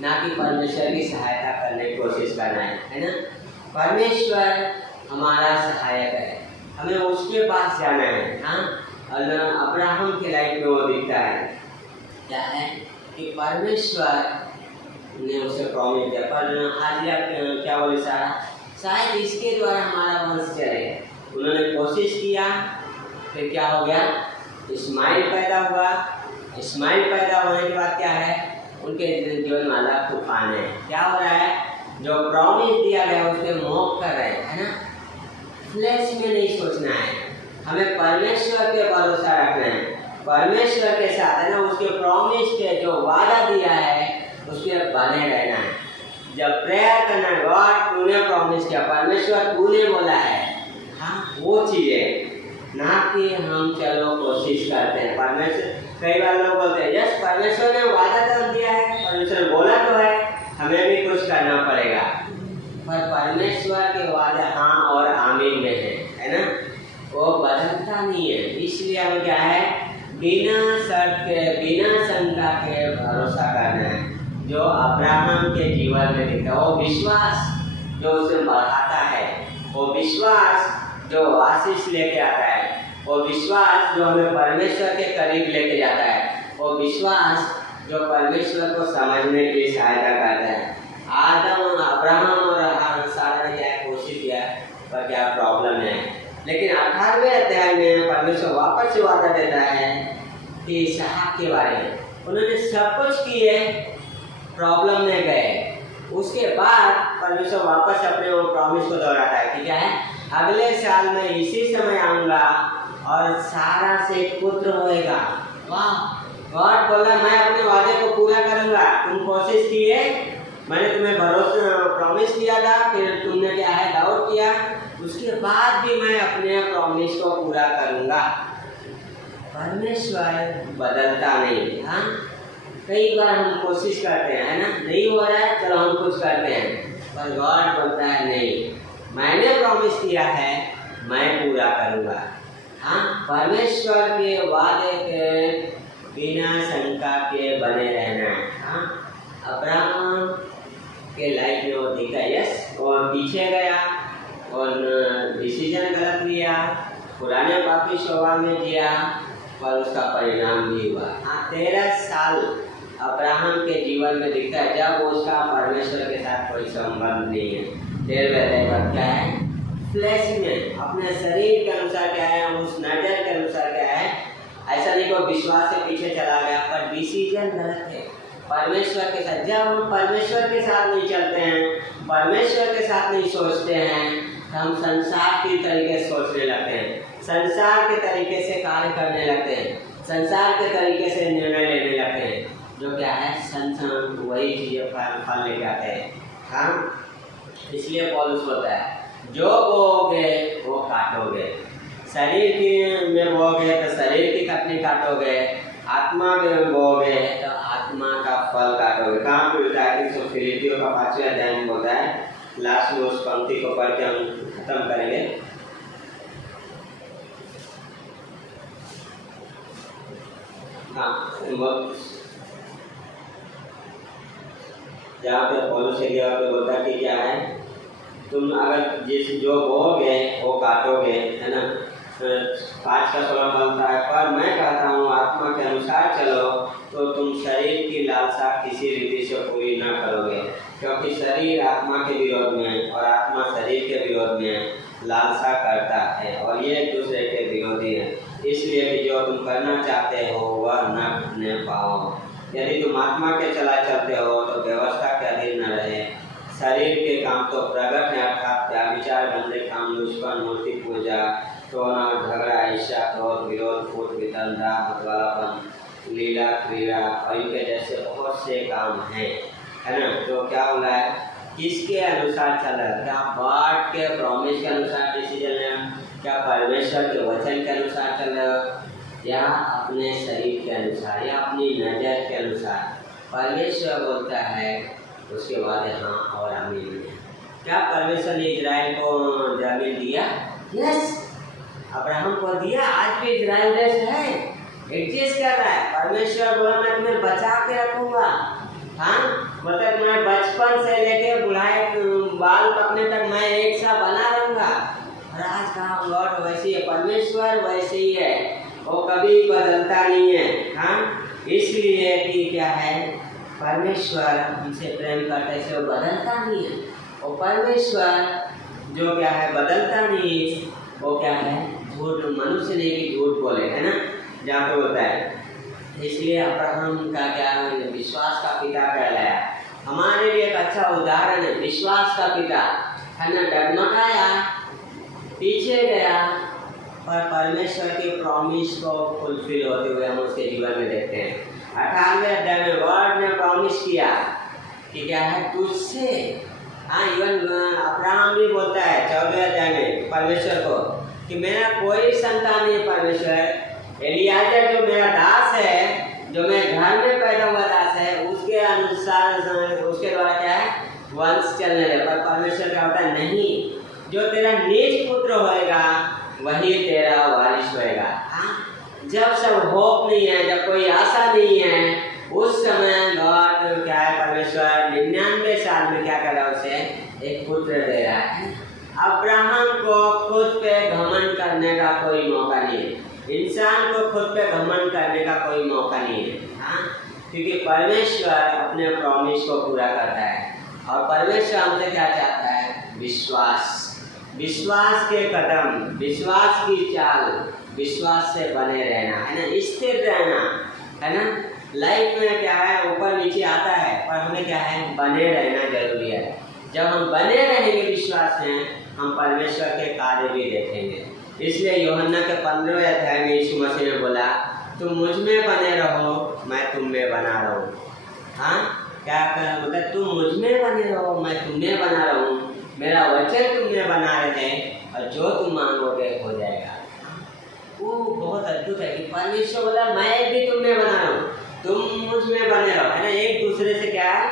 ना कि परमेश्वर की सहायता करने की कोशिश करना है ना। परमेश्वर हमारा सहायक है, हमें उसके पास जाना है। हाँ, और अब्राहम के लाइफ में वो दिखता है क्या है कि परमेश्वर ने उसे प्रॉमिस दिया। पर हाजिरा क्या बोले, सारा शायद इसके द्वारा हमारा वंश चले। उन्होंने कोशिश किया, फिर क्या हो गया, इस्माइल पैदा हुआ। इस्माइल पैदा होने के बाद क्या है, उनके जीवन में अलग तूफान है। क्या हो रहा है, जो प्रॉमिस दिया गया उसके मोह कर रहे हैं, है ना। फ्लैश में नहीं सोचना है, हमें परमेश्वर पे भरोसा रखना है, परमेश्वर के साथ, है ना, उसके प्रॉमिस के जो वादा दिया है उसके बने रहना है। जब प्रेयर करना है, गॉड तूने प्रॉमिस किया, परमेश्वर तूने बोला है, हाँ, वो चीज़ें, ना कि हम चलो कोशिश करते हैं। परमेश्वर, कई बार लोग बोलते हैं यस परमेश्वर ने वादा कर दिया है, परमेश्वर ने बोला तो है, हमें भी कुछ करना पड़ेगा। पर परमेश्वर के वादे हाँ और आमीन में है ना, वो बदलता नहीं है। इसलिए हम क्या है, बिना शर्त के, बिना शंका के भरोसा करना है। जो अब्राहम के जीवन में दिखता है, वो विश्वास जो उसे बढ़ाता है, वो विश्वास जो आशीष लेके आता है, वो विश्वास जो हमें परमेश्वर के करीब लेके जाता है, वो विश्वास जो परमेश्वर को समझने के लिए सहायता करता है। अब्राहम और सारा ने क्या कोशिश किया, पर क्या प्रॉब्लम है। लेकिन 18वें अध्याय में परमेश्वर वापस से वादा देता है कि इसहाक के बारे में। उन्होंने सब कुछ किए, प्रॉब्लम में गए, उसके बाद परमेश्वर वापस अपने वो प्रॉमिस को दोहराता है कि क्या है, अगले साल में इसी समय आऊँगा और सारा से पुत्र होएगा। वाह, गॉड बोला मैं अपने वादे को पूरा करूँगा। तुम कोशिश किए, मैंने तुम्हें भरोसा प्रॉमिस किया था, फिर तुमने क्या है डाउट किया, उसके बाद भी मैं अपने प्रॉमिस को पूरा करूँगा। परमेश्वर बदलता नहीं। हाँ, कई बार हम कोशिश करते हैं, है ना, नहीं हो रहा है, चलो हम कुछ करते हैं, पर गॉड बोलता है नहीं, मैंने प्रॉमिस किया है, मैं पूरा करूँगा। हाँ, परमेश्वर के वादे के बिना शंका के बने रहना है। हाँ, अब्राहम के लाइफ में वो दिखा, यस, और पीछे गया और डिसीजन गलत लिया, पुराने पापी स्वभाव में जिया, पर उसका परिणाम भी हुआ। हाँ, 13 साल अब्राहम के जीवन में दिखता है जब उसका परमेश्वर के साथ कोई संबंध नहीं है। देर बाद क्या है, फ्लैश में अपने शरीर के अनुसार क्या है, उस नजर के अनुसार क्या है, ऐसा नहीं को विश्वास से पीछे चला गया, पर डिसीजन गलत है। परमेश्वर के साथ, जब हम परमेश्वर के साथ नहीं चलते हैं, परमेश्वर के साथ नहीं सोचते हैं, तो हम संसार के तरीके से सोचने लगते हैं, संसार के तरीके से कार्य करने लगते हैं, संसार के तरीके से निर्णय लेने लगते हैं, जो क्या है, संसार वही चीज़ें फल लेके आते हैं। हाँ, इसलिए पौलुस बोलता है जो बोओगे वो काटोगे, शरीर की में बोओगे तो शरीर की कटनी काटोगे, आत्मा में बोओगे तो आत्मा का फल काटोगे। कहाँ पे होता है, तो फिलिपियों का 5वें अध्याय में होता है। लास्ट में उस पंक्ति को पढ़ के हम खत्म करेंगे। हाँ, जहाँ पे पौलुस के जगह पे बोलता है कि क्या है, तुम अगर जिस जो बोओगे वो काटोगे, है ना। 5 का 16 बोलता है, पर मैं कहता हूँ आत्मा के अनुसार चलो तो तुम शरीर की लालसा किसी रीति से पूरी न करोगे, क्योंकि शरीर आत्मा के विरोध में और आत्मा शरीर के विरोध में लालसा करता है, और ये एक दूसरे के विरोधी है, इसलिए कि जो तुम करना चाहते हो वह न करने पाओ। यदि तुम आत्मा के चला चलते हो तो व्यवस्था के अधीन न रहे। शरीर के काम तो प्रगट है, अर्थात विचार, गंदे काम, दुष्कर्म, मूर्ति पूजा, टोना, झगड़ा, ईर्ष्या, क्रोध, विरोध, फूट, वितंडा, मतवालापन, लीला, क्रीड़ा और इनके जैसे बहुत से काम हैं, है ना। तो क्या हो रहा है, किसके अनुसार चल रहा है? क्या गॉड के प्रॉमिस के अनुसार डिसीजन लेना, क्या परमेश्वर के वचन के अनुसार चल रहा है, या अपने शरीर के अनुसार, या अपनी नज़र के अनुसार? परमेश्वर बोलता है, उसके बाद हाँ और आमीन। क्या परमेश्वर ने इजराइल को जमीन दिया? यस, अब्राहम को दिया। आज भी इजराइल देश है, एग्जिस्ट कर रहा है। परमेश्वर बोला मैं तुम्हें बचा के रखूंगा। हाँ, मतलब मैं बचपन से लेके बुढ़ाई बाल पकने तक मैं एक सा बना रहूंगा। और आज कहा गॉड वैसी है, परमेश्वर वैसे ही है, वो कभी बदलता नहीं है। हाँ, इसलिए कि क्या है, परमेश्वर हमसे प्रेम करते से वो बदलता नहीं है। वो परमेश्वर जो क्या है बदलता नहीं, वो क्या है झूठ, मनुष्य ने भी झूठ बोले, है ना, जहाँ पे होता है। इसलिए अब्राहम का क्या है, विश्वास का पिता कहलाया। हमारे लिए एक अच्छा उदाहरण है, विश्वास का पिता, है ना। डगमगाया, पीछे गया, पर परमेश्वर के प्रॉमिस को फुलफिल होते हुए हम उसके जीवन में देखते हैं। 18वें अध्याय में गॉड ने प्रॉमिस किया कि क्या है, तुझसे, हाँ, इवन अब्राहम भी बोलता है 14वें अध्याय में परमेश्वर को कि मेरा कोई संतान नहीं। परमेश्वर एलियाजर जो मेरा दास है, जो मैं घर में पैदा हुआ दास है, उसके अनुसार उसके द्वारा क्या है वंश चलने लगे। पर परमेश्वर क्या होता है, नहीं, जो तेरा निज पुत्र होएगा वही तेरा वारिस होएगा। जब सब होप नहीं है, जब कोई आशा नहीं है, उस समय गॉड क्या है, परमेश्वर 99 साल में क्या कर रहा है, उसे एक पुत्र दे रहा है। अब्राहम को खुद पे घमंड करने का कोई मौका नहीं है, इंसान को खुद पे घमंड करने का कोई मौका नहीं है। हाँ, क्योंकि परमेश्वर अपने प्रॉमिस को पूरा करता है। और परमेश्वर हमसे क्या चाहता है, विश्वास, विश्वास के कदम, विश्वास की चाल, विश्वास से बने रहना, है ना, स्थिर रहना, है ना। लाइफ में क्या है, ऊपर नीचे आता है, पर हमें क्या है, बने रहना जरूरी है। जब हम बने रहेंगे विश्वास में, हम परमेश्वर के कार्य भी देखेंगे। इसलिए यूहन्ना के 15वें अध्याय में यीशु मसीह ने बोला, तुम मुझ में बने रहो, मैं तुम में बना रहूं। हाँ, क्या मतलब, तुम मुझ में बने रहो, मैं तुम में बना रहूं, मेरा वचन तुम में बना रहे, और जो तुम मांगोगे हो जाएगा। वो बहुत अद्भुत है कि परमेश्वर बोला मैं भी तुम में बना रहा हूँ, तुम मुझ में बने रहो, है ना। एक दूसरे से क्या है,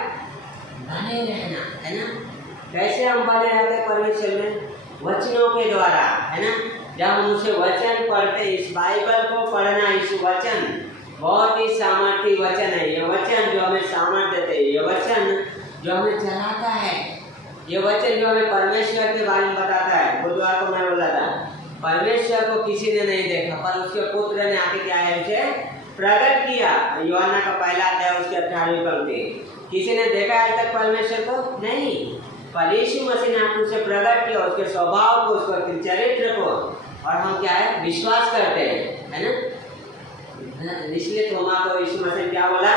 बने रहना, है ना। कैसे हम बने रहते हैं परमेश्वर में? वचनों के द्वारा, है ना। जब हम उसे वचन पढ़ते, इस बाइबल को पढ़ना, इस वचन बहुत ही सामर्थ्य वचन है। ये वचन जो हमें सामर्थ्य देते हैं, ये वचन जो हमें चलाता है, ये वचन जो हमें परमेश्वर के बारे में बताता है। बुधवार को मैं बोला था, परमेश्वर को किसी ने नहीं देखा, पर उसके पुत्र ने आके क्या है, उसे प्रकट किया। यूहन्ना का पहला अध्याय उसके 18वीं पंक्ति, किसी ने देखा आज तक परमेश्वर को? नहीं, पर यीशु मसीह ने आपको उसे प्रकट किया, उसके स्वभाव को, उसके चरित्र को, और हम क्या है, विश्वास करते हैं, है ना। इसलिए थोमा को यीशु मसीह क्या बोला,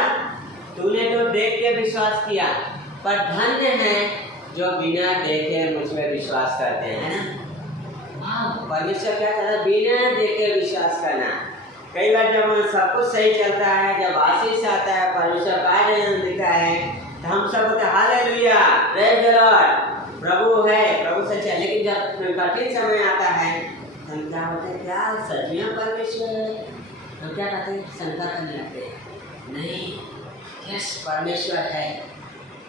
तूने तो देख के विश्वास किया, पर धन्य है जो बिना देखे मुझ पर विश्वास करते हैं, है ना। परमेश्वर क्या कहता है, बिना देखे विश्वास करना। कई बार जब सब कुछ सही चलता है, जब आशीष आता है, परमेश्वर कार्य दिखता है, तो हम सब बोलते हालेलुया, प्रेज द लॉर्ड, प्रभु है, प्रभु सच है। लेकिन जब कठिन समय आता है, हम क्या बोलते हैं, क्या सच में परमेश्वर है? हम क्या कहते हैं, शंका करने लगते हैं, नहीं, यस परमेश्वर है,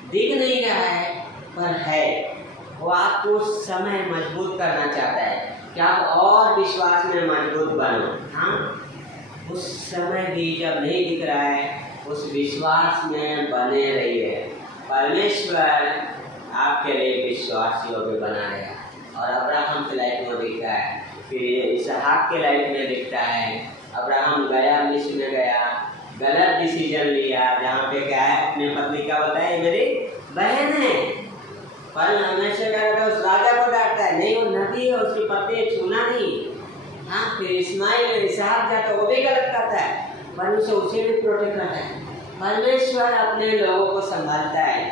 दिख नहीं रहा है पर है। वो आपको उस समय मजबूत करना चाहता है कि आप और विश्वास में मजबूत बनो। हाँ, उस समय भी जब नहीं दिख रहा है, उस विश्वास में बने रहिए। परमेश्वर आपके लिए विश्वास योग्य बना रहेगा। और अब्राहम की लाइफ में दिखता है, फिर इसहाक के लाइफ में दिखता है। अब्राहम गया, मिस्र में गया, गलत डिसीजन लिया, जहाँ पे क्या है, अपने पत्नी का बताया मेरी बहन है, पर हमेशा क्या करता है, उस राजा को डांटता है, नहीं वो नबी है, उसकी पत्नी छूना नहीं। हाँ, फिर इस्माइल इसहाक जाता है, वो भी गलत करता है, पर उसे भी प्रोटेक्ट करता है। परमेश्वर अपने लोगों को संभालता है,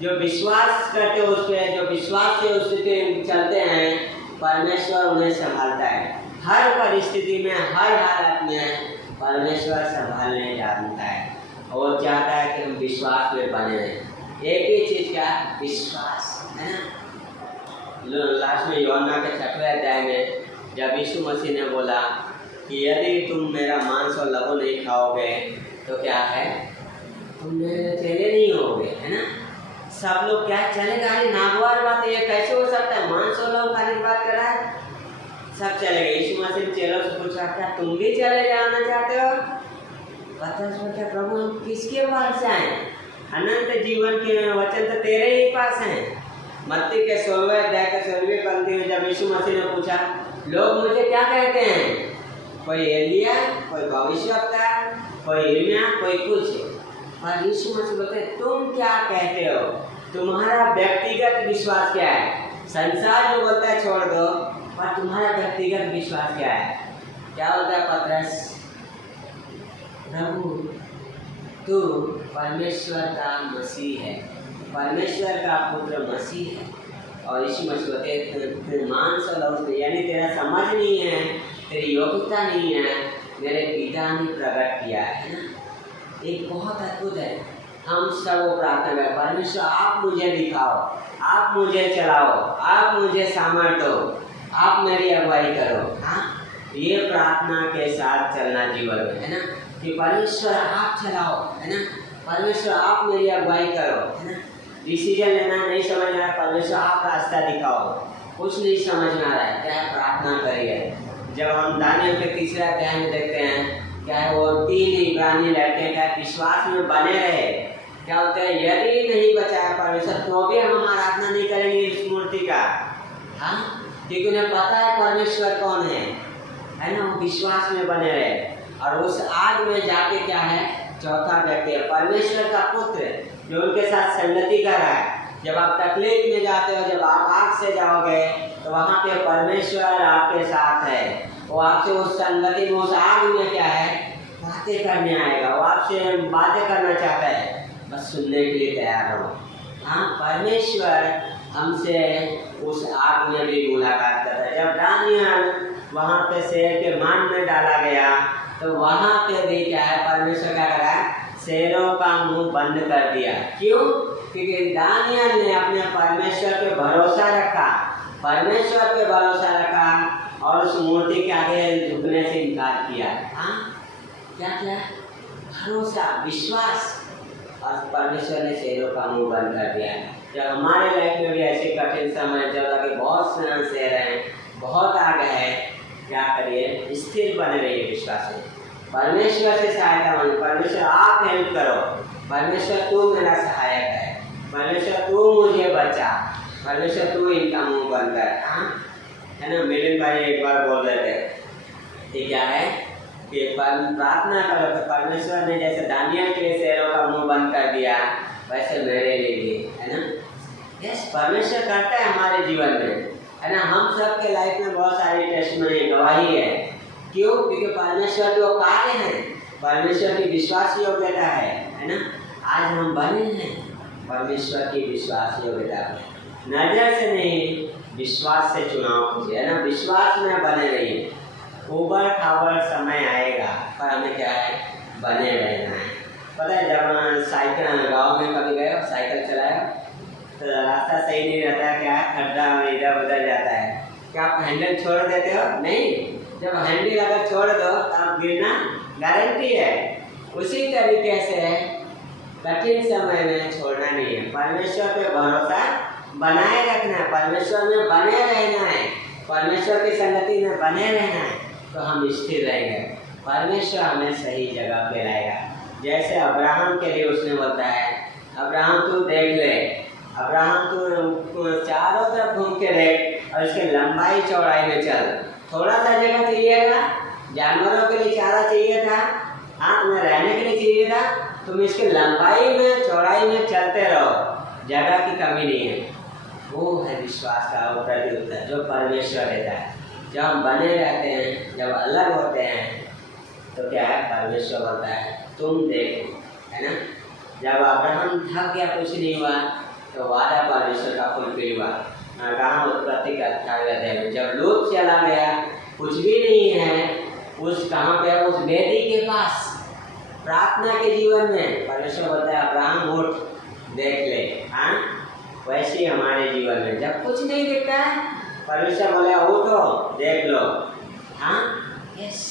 जो विश्वास करते हैं उस पर, जो विश्वास से उस पर चलते हैं, परमेश्वर उन्हें संभालता है। हर परिस्थिति में, हर हालत में परमेश्वर संभालने जानता है और चाहता है कि हम विश्वास में बने रहें। एक ही चीज़ क्या, विश्वास, है ना। लास्ट में यूहन्ना के 6वें अध्याय में जब यीशु मसीह ने बोला कि यदि तुम मेरा मांस और लहू नहीं खाओगे तो क्या है, तुम मेरे चेले नहीं होगे, है ना। सब लोग क्या चलेगा, अरे नागवार बात है, ये कैसे हो सकता है, मांस और लहू खाने की बात कर रहा है। सब चले गए। यीशु मसीह ने चेलों से पूछा, क्या तुम भी चले जाना चाहते हो? पतरस बोलता, प्रभु हम किसके पास जाएं, अनंत जीवन के वचन तो तेरे ही पास हैं। मत्ती के 16वें अध्याय के 16वीं पंक्ति में जब यीशु मसीह ने पूछा, लोग मुझे क्या कहते हैं, कोई एलिया, कोई भविष्यवक्ता, कोई यिर्मयाह, कोई कुछ। और यीशु मसीह बोलते हैं, तुम क्या कहते हो, तुम्हारा व्यक्तिगत विश्वास क्या है। संसार जो बोलता है छोड़ दो, पर तुम्हारा व्यक्तिगत विश्वास क्या है। क्या बोलता है पतरस, प्रभु तू परमेश्वर का मसीह है, परमेश्वर का पुत्र मसीह है। और यीशु मसीह बोलते हैं, मांस और लहू से, यानी तेरा समझ नहीं है, तेरी योग्यता नहीं है, मेरे पिता ने प्रकट किया है ना। एक बहुत अद्भुत है। हम सब प्रार्थना करें, परमेश्वर आप मुझे दिखाओ, आप मुझे चलाओ, आप मुझे सामर्थ दो, आप मेरी अगुवाई करो। हाँ, ये प्रार्थना के साथ चलना जीवन में, है ना, कि परमेश्वर आप चलाओ, है ना, परमेश्वर आप मेरी अगुवाई करो, है ना। डिसीजन लेना नहीं समझ में आ रहा, परमेश्वर आप रास्ता दिखाओ, कुछ नहीं समझ में आ रहा है, क्या प्रार्थना करिए। जब हम दानियल के 3रे अध्याय में देखते हैं, क्या है वो 3 इब्रानी लड़के क्या विश्वास में बने रहे, क्या होता है, यदि नहीं बचाया परमेश्वर तो भी हम आराधना नहीं करेंगे इस मूर्ति का। हाँ, क्योंकि उन्हें पता है परमेश्वर कौन है ना। वो विश्वास में बने रहे और उस आग में जाके क्या है, चौथा व्यक्ति है परमेश्वर का पुत्र जो उनके साथ संगति कर रहा है। जब आप तकलीफ में जाते हो, जब आप आग से जाओगे तो वहाँ पे परमेश्वर आपके साथ है। वो आपसे उस संगति में, उस आग में क्या है, बातें करने आएगा। वो आपसे बातें करना चाहता है, बस सुनने के लिए तैयार रहो। हाँ, परमेश्वर हमसे उस आग में भी मुलाकात करता है। जब दानियल वहाँ पे शेर के मान में डाला गया तो वहाँ पे भी क्या है, परमेश्वर क्या करा, शेरों का मुंह बंद कर दिया। क्यों? क्योंकि दानियल ने अपने परमेश्वर पे भरोसा रखा, परमेश्वर पे भरोसा रखा और उस मूर्ति के आगे झुकने से इनकार किया। हाँ, क्या क्या, भरोसा, विश्वास, और परमेश्वर ने शेरों का मुंह बंद कर दिया। जब हमारे लाइफ में भी ऐसे कठिन समय, जब लगे बहुत शेर हैं, बहुत आग है, क्या करिए, स्थिर बने रहिए विश्वास में, परमेश्वर से सहायता मांगिए। परमेश्वर आप हेल्प करो, परमेश्वर तू मेरा सहायक है, परमेश्वर तू मुझे बचा, परमेश्वर तू इनका मुंह बंद कर। हाँ, है ना। मिलिंद भाई एक बार बोल रहे थे कि क्या है कि प्रार्थना करो तो परमेश्वर ने जैसे दानियल के लिए शेरों का मुंह बंद कर दिया, वैसे मेरे लिए भी, है ना। यस, परमेश्वर करता है हमारे जीवन में, है ना। हम सब के लाइफ में बहुत सारी टेस्टमनी, गवाही है। क्यों? क्योंकि परमेश्वर के वो कार्य हैं, परमेश्वर की विश्वास योग्यता है ना। आज हम बने हैं परमेश्वर की विश्वास योग्यता में, नजर से नहीं, विश्वास से चुनाव कीजिए, है ना। विश्वास में बने रहिए। उबड़ खाबड़ समय आएगा पर हमें क्या है, बने रहना है। पता है, जब साइकिल गाँव में कभी गए, साइकिल चलाया तो रास्ता सही नहीं रहता है, क्या है, खड्डा इधर उधर जाता है, क्या आप हैंडल छोड़ देते हो? नहीं, जब हैंडल अगर छोड़ दो तब गिरना गारंटी है। उसी तरीके से कठिन समय में छोड़ना नहीं है, परमेश्वर पे भरोसा बनाए रखना है, परमेश्वर में बने रहना है, परमेश्वर की संगति में बने रहना है, तो हम स्थिर रहेंगे। परमेश्वर हमें सही जगह पे लाएगा। जैसे अब्राहम के लिए उसने बोलता है, अब्राहम तू देख ले, अब्राहम तू चारों तरफ घूम के देख और इसके लंबाई चौड़ाई में चल। थोड़ा सा जगह चाहिएगा, जानवरों के लिए चारा चाहिए था, हाँ, तुम्हें रहने के लिए चाहिए था, तुम इसके लंबाई में चौड़ाई में चलते रहो, जगह की कमी नहीं है। वो है विश्वास का प्रत्युत्तर जो परमेश्वर देता है। जब हम बने रहते हैं, जब अलग होते हैं, तो क्या है, परमेश्वर बोलता है तुम देखो, है ना। जब अब्राहम थक गया, कुछ नहीं हुआ, तो वादा परमेश्वर का फुलफिल हुआ। कहाँ उत्पत्ति का 18वें अध्याय में, जब लूत चला गया, कुछ भी नहीं है, उस कहाँ पे, उस वेदी के पास, प्रार्थना के जीवन में परमेश्वर बोलता है अब्राहम उठ देख ले। हाँ, वैसे ही हमारे जीवन में जब कुछ नहीं दिखता है, परमेश्वर बोले उठो देख लो। हाँ, यस,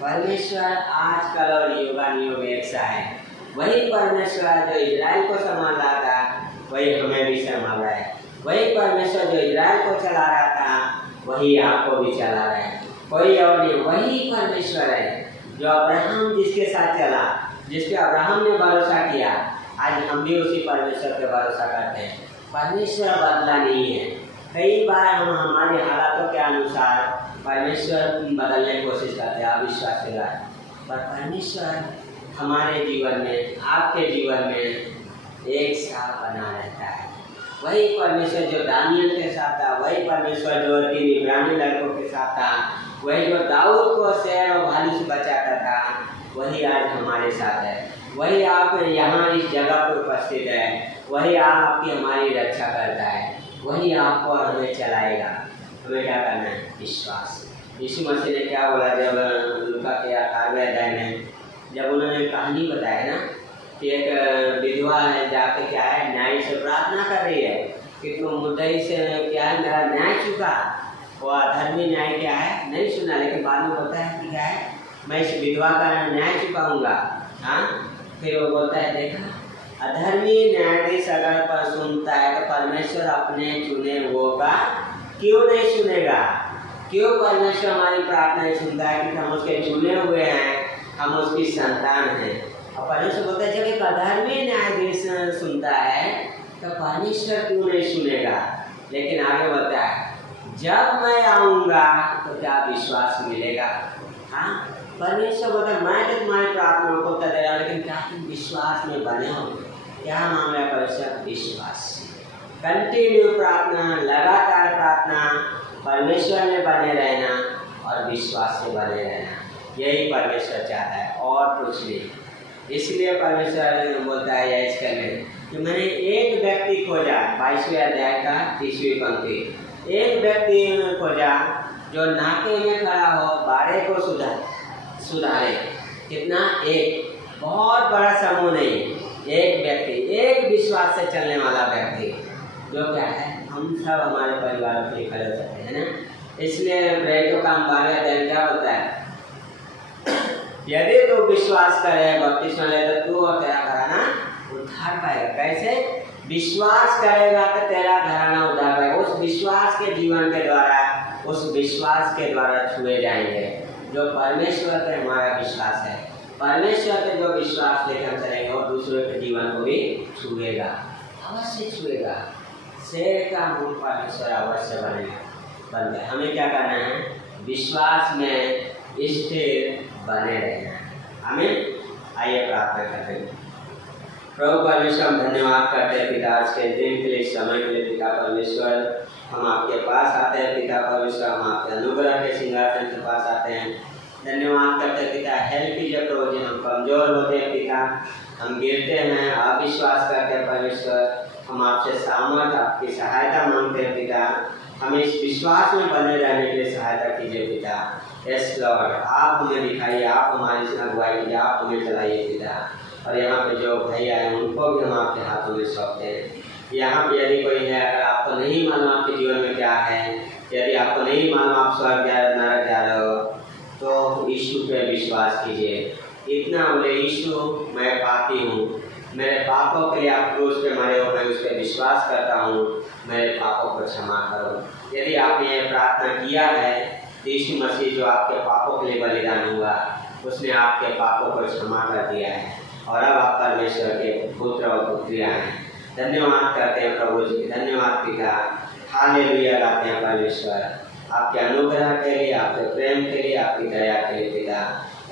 परमेश्वर आज कल और युगानुयुग एक सा है। वही परमेश्वर जो इजराइल को संभाल रहा था, वही हमें भी संभाल रहा है। वही परमेश्वर जो इजराइल को चला रहा था, वही आपको भी चला रहा है। कोई और नहीं, वही परमेश्वर है जो अब्राहम जिसके साथ चला, जिसके अब्राहम ने भरोसा किया, आज हम भी उसी परमेश्वर पे भरोसा करते हैं। परमेश्वर बदला नहीं है। कई बार हम हमारे हालातों के अनुसार परमेश्वर बदलने की कोशिश करते हैं, अविश्वास के द्वारा, पर परमेश्वर हमारे जीवन में, आपके जीवन में एक साथ बना रहता है। वही परमेश्वर जो दानियल के साथ था, वही परमेश्वर जो 3 इब्रानी लड़कों के साथ था, वही जो दाऊद को शेर और भालू से बचाता था, वही आज हमारे साथ है। वही आप यहाँ इस जगह पर उपस्थित है, वही आपकी हमारी रक्षा करता है, वही आपको और हमें चलाएगा। हमें क्या करना है? विश्वास। यीशु मसीह ने क्या बोला जब लूका के 18वें अध्याय में, जब उन्होंने कहानी बताया ना कि एक विधवा है जाके क्या है, न्याय से प्रार्थना कर रही है कि तुम मुद्दई से क्या है, मेरा न्याय चुका। वो अधर्मी न्याय क्या है नहीं सुना, लेकिन बाद में बोलता है कि क्या है, मैं इस विधवा का न्याय चुकाऊंगा। हाँ, फिर वो बोलता है देखा, अधर्मी न्यायाधीश अगर पर सुनता है तो परमेश्वर अपने चुने हुओं का क्यों नहीं सुनेगा? क्यों परमेश्वर हमारी प्रार्थना सुनता है? क्योंकि हम उसके चुने हुए हैं, हम उसकी संतान हैं। और परमेश्वर बोलता है जब एक अधर्मी न्यायाधीश सुनता है तो परमेश्वर क्यों नहीं सुनेगा? लेकिन आगे बोलता है जब मैं आऊँगा तो क्या विश्वास मिलेगा? हाँ, परमेश्वर बोलता है मैं तो तुम्हारी प्रार्थना को उत्तर दे रहा हूँ, लेकिन क्या तुम विश्वास में बने हो? क्या मांग रहा है परमेश्वर? विश्वास। कंटिन्यू प्रार्थना, लगातार प्रार्थना, परमेश्वर में बने रहना और विश्वास से बने रहना, यही परमेश्वर चाहता है और कुछ नहीं। इसलिए परमेश्वर बोलता है या इसके में कि मैंने एक व्यक्ति खोजा, 22वें अध्याय का 30वीं पंक्ति, एक व्यक्ति खोजा जो नाके में खड़ा हो, बाड़े को सुधारे। कितना? एक, बहुत बड़ा समूह नहीं, एक व्यक्ति, एक विश्वास से चलने वाला व्यक्ति, जो क्या है हम सब हमारे परिवारों के लिए खड़े हो सकते हैं ना। इसलिए प्रेरितों का 12वें अध्याय क्या होता है, यदि तू विश्वास करे, बपतिस्मा ले, तो तू और तेरा घराना उद्धार पाएगा। कैसे? विश्वास करेगा तो तेरा घराना उद्धार पाएगा। उस विश्वास के जीवन के द्वारा, उस विश्वास के द्वारा छुए जाएंगे जो परमेश्वर पे हमारा विश्वास है। परमेश्वर पे जो विश्वास लेकर चलेगा और दूसरों के जीवन को भी छुएगा, अवश्य छुएगा। शेर का मुंह परमेश्वर अवश्य बन जाए। हमें क्या करना है? विश्वास में स्थिर बने रहना। हमें आइए प्रार्थना करते हैं। प्रभु परमेश्वर हम धन्यवाद करते हैं पिता आज के दिन के लिए, समय के लिए। पिता परमेश्वर हम आपके पास आते हैं। पिता परमेश्वर हम आपके अनुग्रह के सिंहासन के पास आते हैं। धन्यवाद करते हैं पिता, हेल्प कीजिए प्रभु जी, हम कमजोर होते हैं पिता, हम गिरते हैं, अविश्वास करते हैं परमेश्वर, हम आपसे सामर्थ, आपकी सहायता मांगते हैं पिता। हमें इस विश्वास में बने रहने के लिए सहायता कीजिए पिता। यस लॉर्ड, आप हमें दिखाइए, आप हमारी अगुवाई कीजिए, आप हमें चलाइए पिता। और यहाँ पे जो भैया हैं उनको भी हम आपके हाथों में सौंपते हैं। यहाँ पे यदि कोई है, अगर आपको नहीं मालूम आपके जीवन में क्या है, यदि आपको नहीं मालूम आप स्वर्ग जा रहे हो, नरक जा रहे हो, तो यीशु पे विश्वास कीजिए। इतना बोले यीशु मैं पापी हूँ, मेरे पापों के लिए आप क्रूस पे मरे हो, मैं उस पर विश्वास करता हूँ, मेरे पापों को क्षमा करो। यदि आपने ये प्रार्थना किया है, यीशु मसीह जो आपके पापों के लिए बलिदान हुआ, उसने आपके पापों को क्षमा कर दिया है और अब आप परमेश्वर के पुत्र और पुत्रियाँ हैं। धन्यवाद करते हैं प्रभु जी, धन्यवाद पिता, हालेलुया गाते हैं परमेश्वर आपके अनुग्रह के लिए, आपके प्रेम के लिए, आपकी दया के लिए पिता।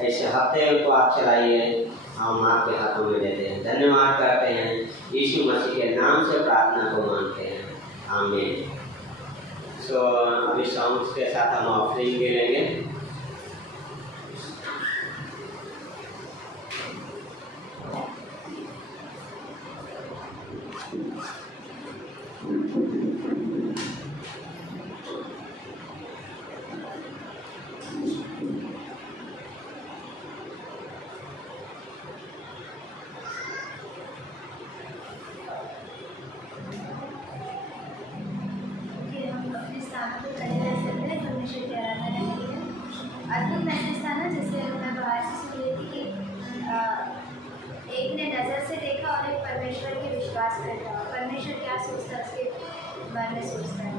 ऐसे हफ्ते को आप चलाइए, हम आपके हाथों में देते हैं। धन्यवाद करते हैं, यीशु मसीह के नाम से प्रार्थना को मानते हैं, आमीन। सो अभी सॉन्ग्स के साथ हम ऑफरिंग भी लेंगे। अद्भुत मैसेज था ना, जैसे मैं बाहर से सुन रही थी कि एक ने नज़र से देखा और एक परमेश्वर के विश्वास करता है। परमेश्वर क्या सोचता है उसके बारे में सोचता है।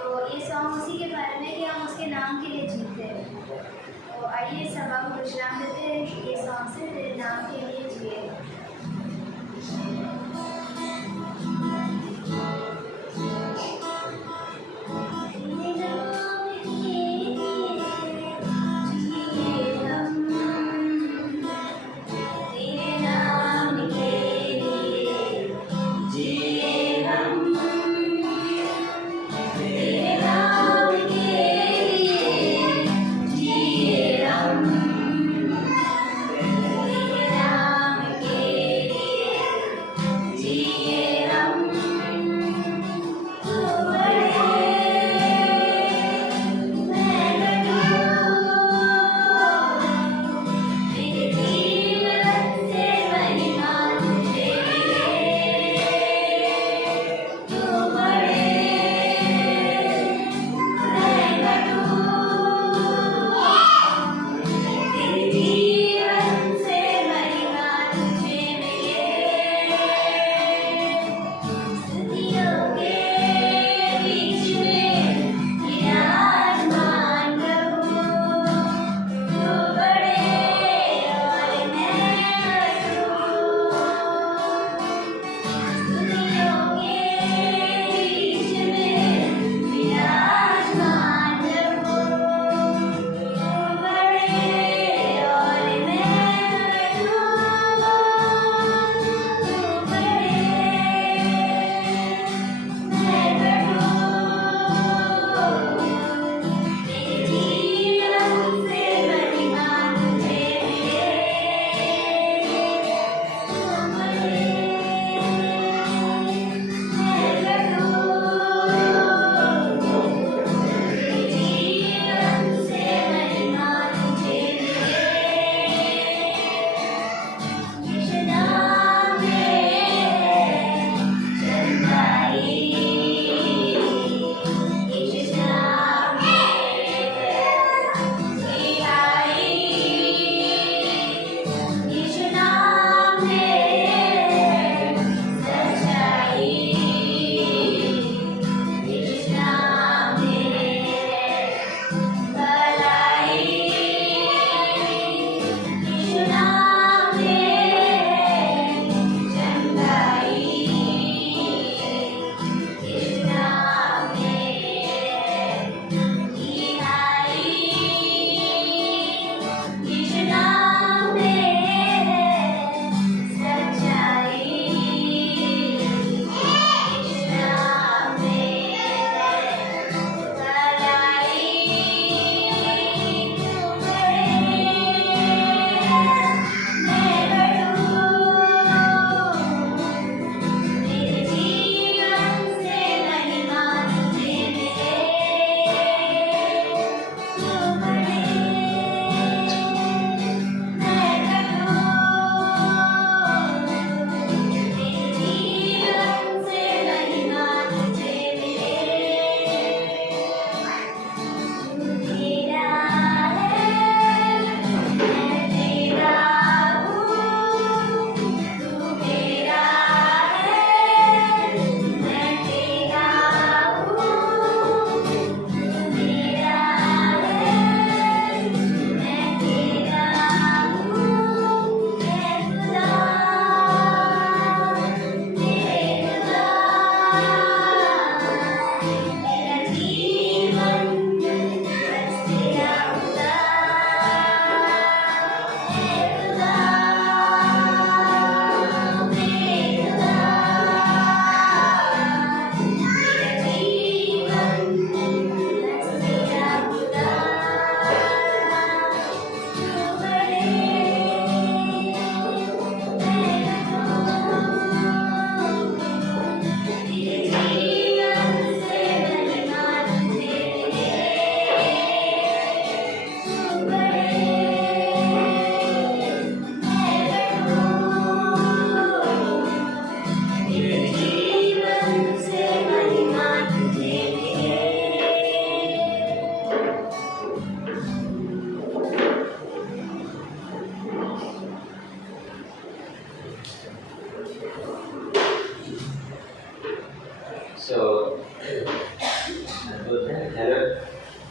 तो ये सॉन्ग उसी के बारे में कि हम उसके नाम के लिए जीते हैं। तो आइए सभा को विश्राम देते हैं ये सॉन्ग से, तेरे नाम के लिए जिए। तेरे नाम के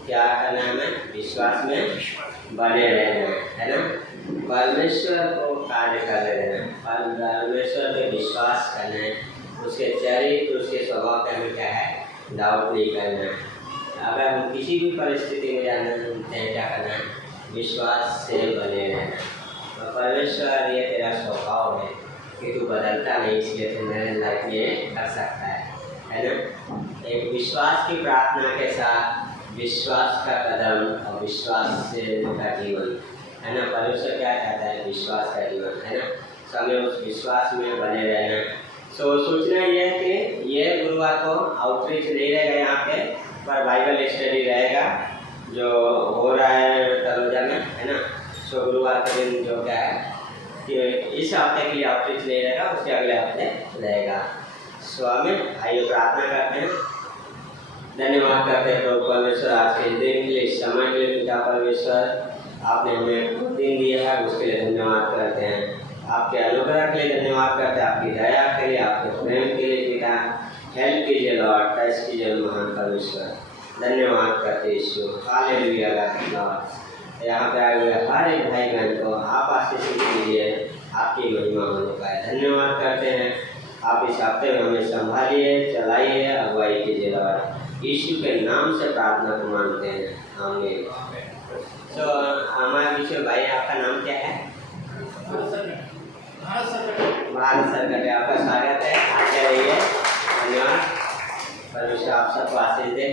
क्या करना है हमें? विश्वास में बने रहना है ना। परमेश्वर को कार्य कर रहना है, परमेश्वर पे विश्वास करना है, उसके चरित्र उसके स्वभाव पे हमें क्या है? डाउट नहीं करना है। अगर हम किसी भी परिस्थिति में जाना है क्या करना है? विश्वास से बने रहना। और परमेश्वर ये तेरा स्वभाव है कि तू बदलता नहीं, इसलिए तू मेरे लाइफ में कर सकता है ना। एक विश्वास की प्रार्थना के साथ विश्वास का कदम और विश्वास से का जीवन है ना। परमेश्वर क्या चाहता है? विश्वास का जीवन है ना। तो हमें उस विश्वास में बने रहना। सोचना यह है कि ये गुरुवार को आउटरीच नहीं रहेगा यहाँ पे, पर बाइबल स्टडी रहेगा जो हो रहा है तलोजा में है ना। सो गुरुवार का दिन जो क्या है कि इस हफ्ते के लिए आउटरीच नहीं रहेगा, उसके अगले हफ्ते रहेगा। सो हमें आइए प्रार्थना करते हैं, धन्यवाद करते हैं प्रभु परमेश्वर आज के दिन के लिए, समय के लिए। पिता परमेश्वर आपने हमें दिन दिया है, उसके लिए धन्यवाद करते हैं। आपके अनुग्रह के लिए धन्यवाद करते हैं, आपकी दया के लिए, आपके प्रेम के लिए। पिता हेल्प कीजिए लॉर्ड, टच कीजिए महान परमेश्वर। धन्यवाद करते यीशु, हालेलुया लॉर्ड। यहाँ पे आए हुए हर एक भाई बहन को आप आशीष कीजिए, आपकी महिमा होने पाए। धन्यवाद करते हैं, आप इस हफ्ते में हमें संभालिए, चलाइए, अगुवाई कीजिए लॉर्ड। यीशु के नाम से प्रार्थना को मांगते हैं, आमीन। तो हमारे विषय भाई, आपका नाम क्या है? भारत सरकटे, आपका स्वागत है, आते रहिए। धन्यवाद, परमेश्वर आप सबको आशीष दे।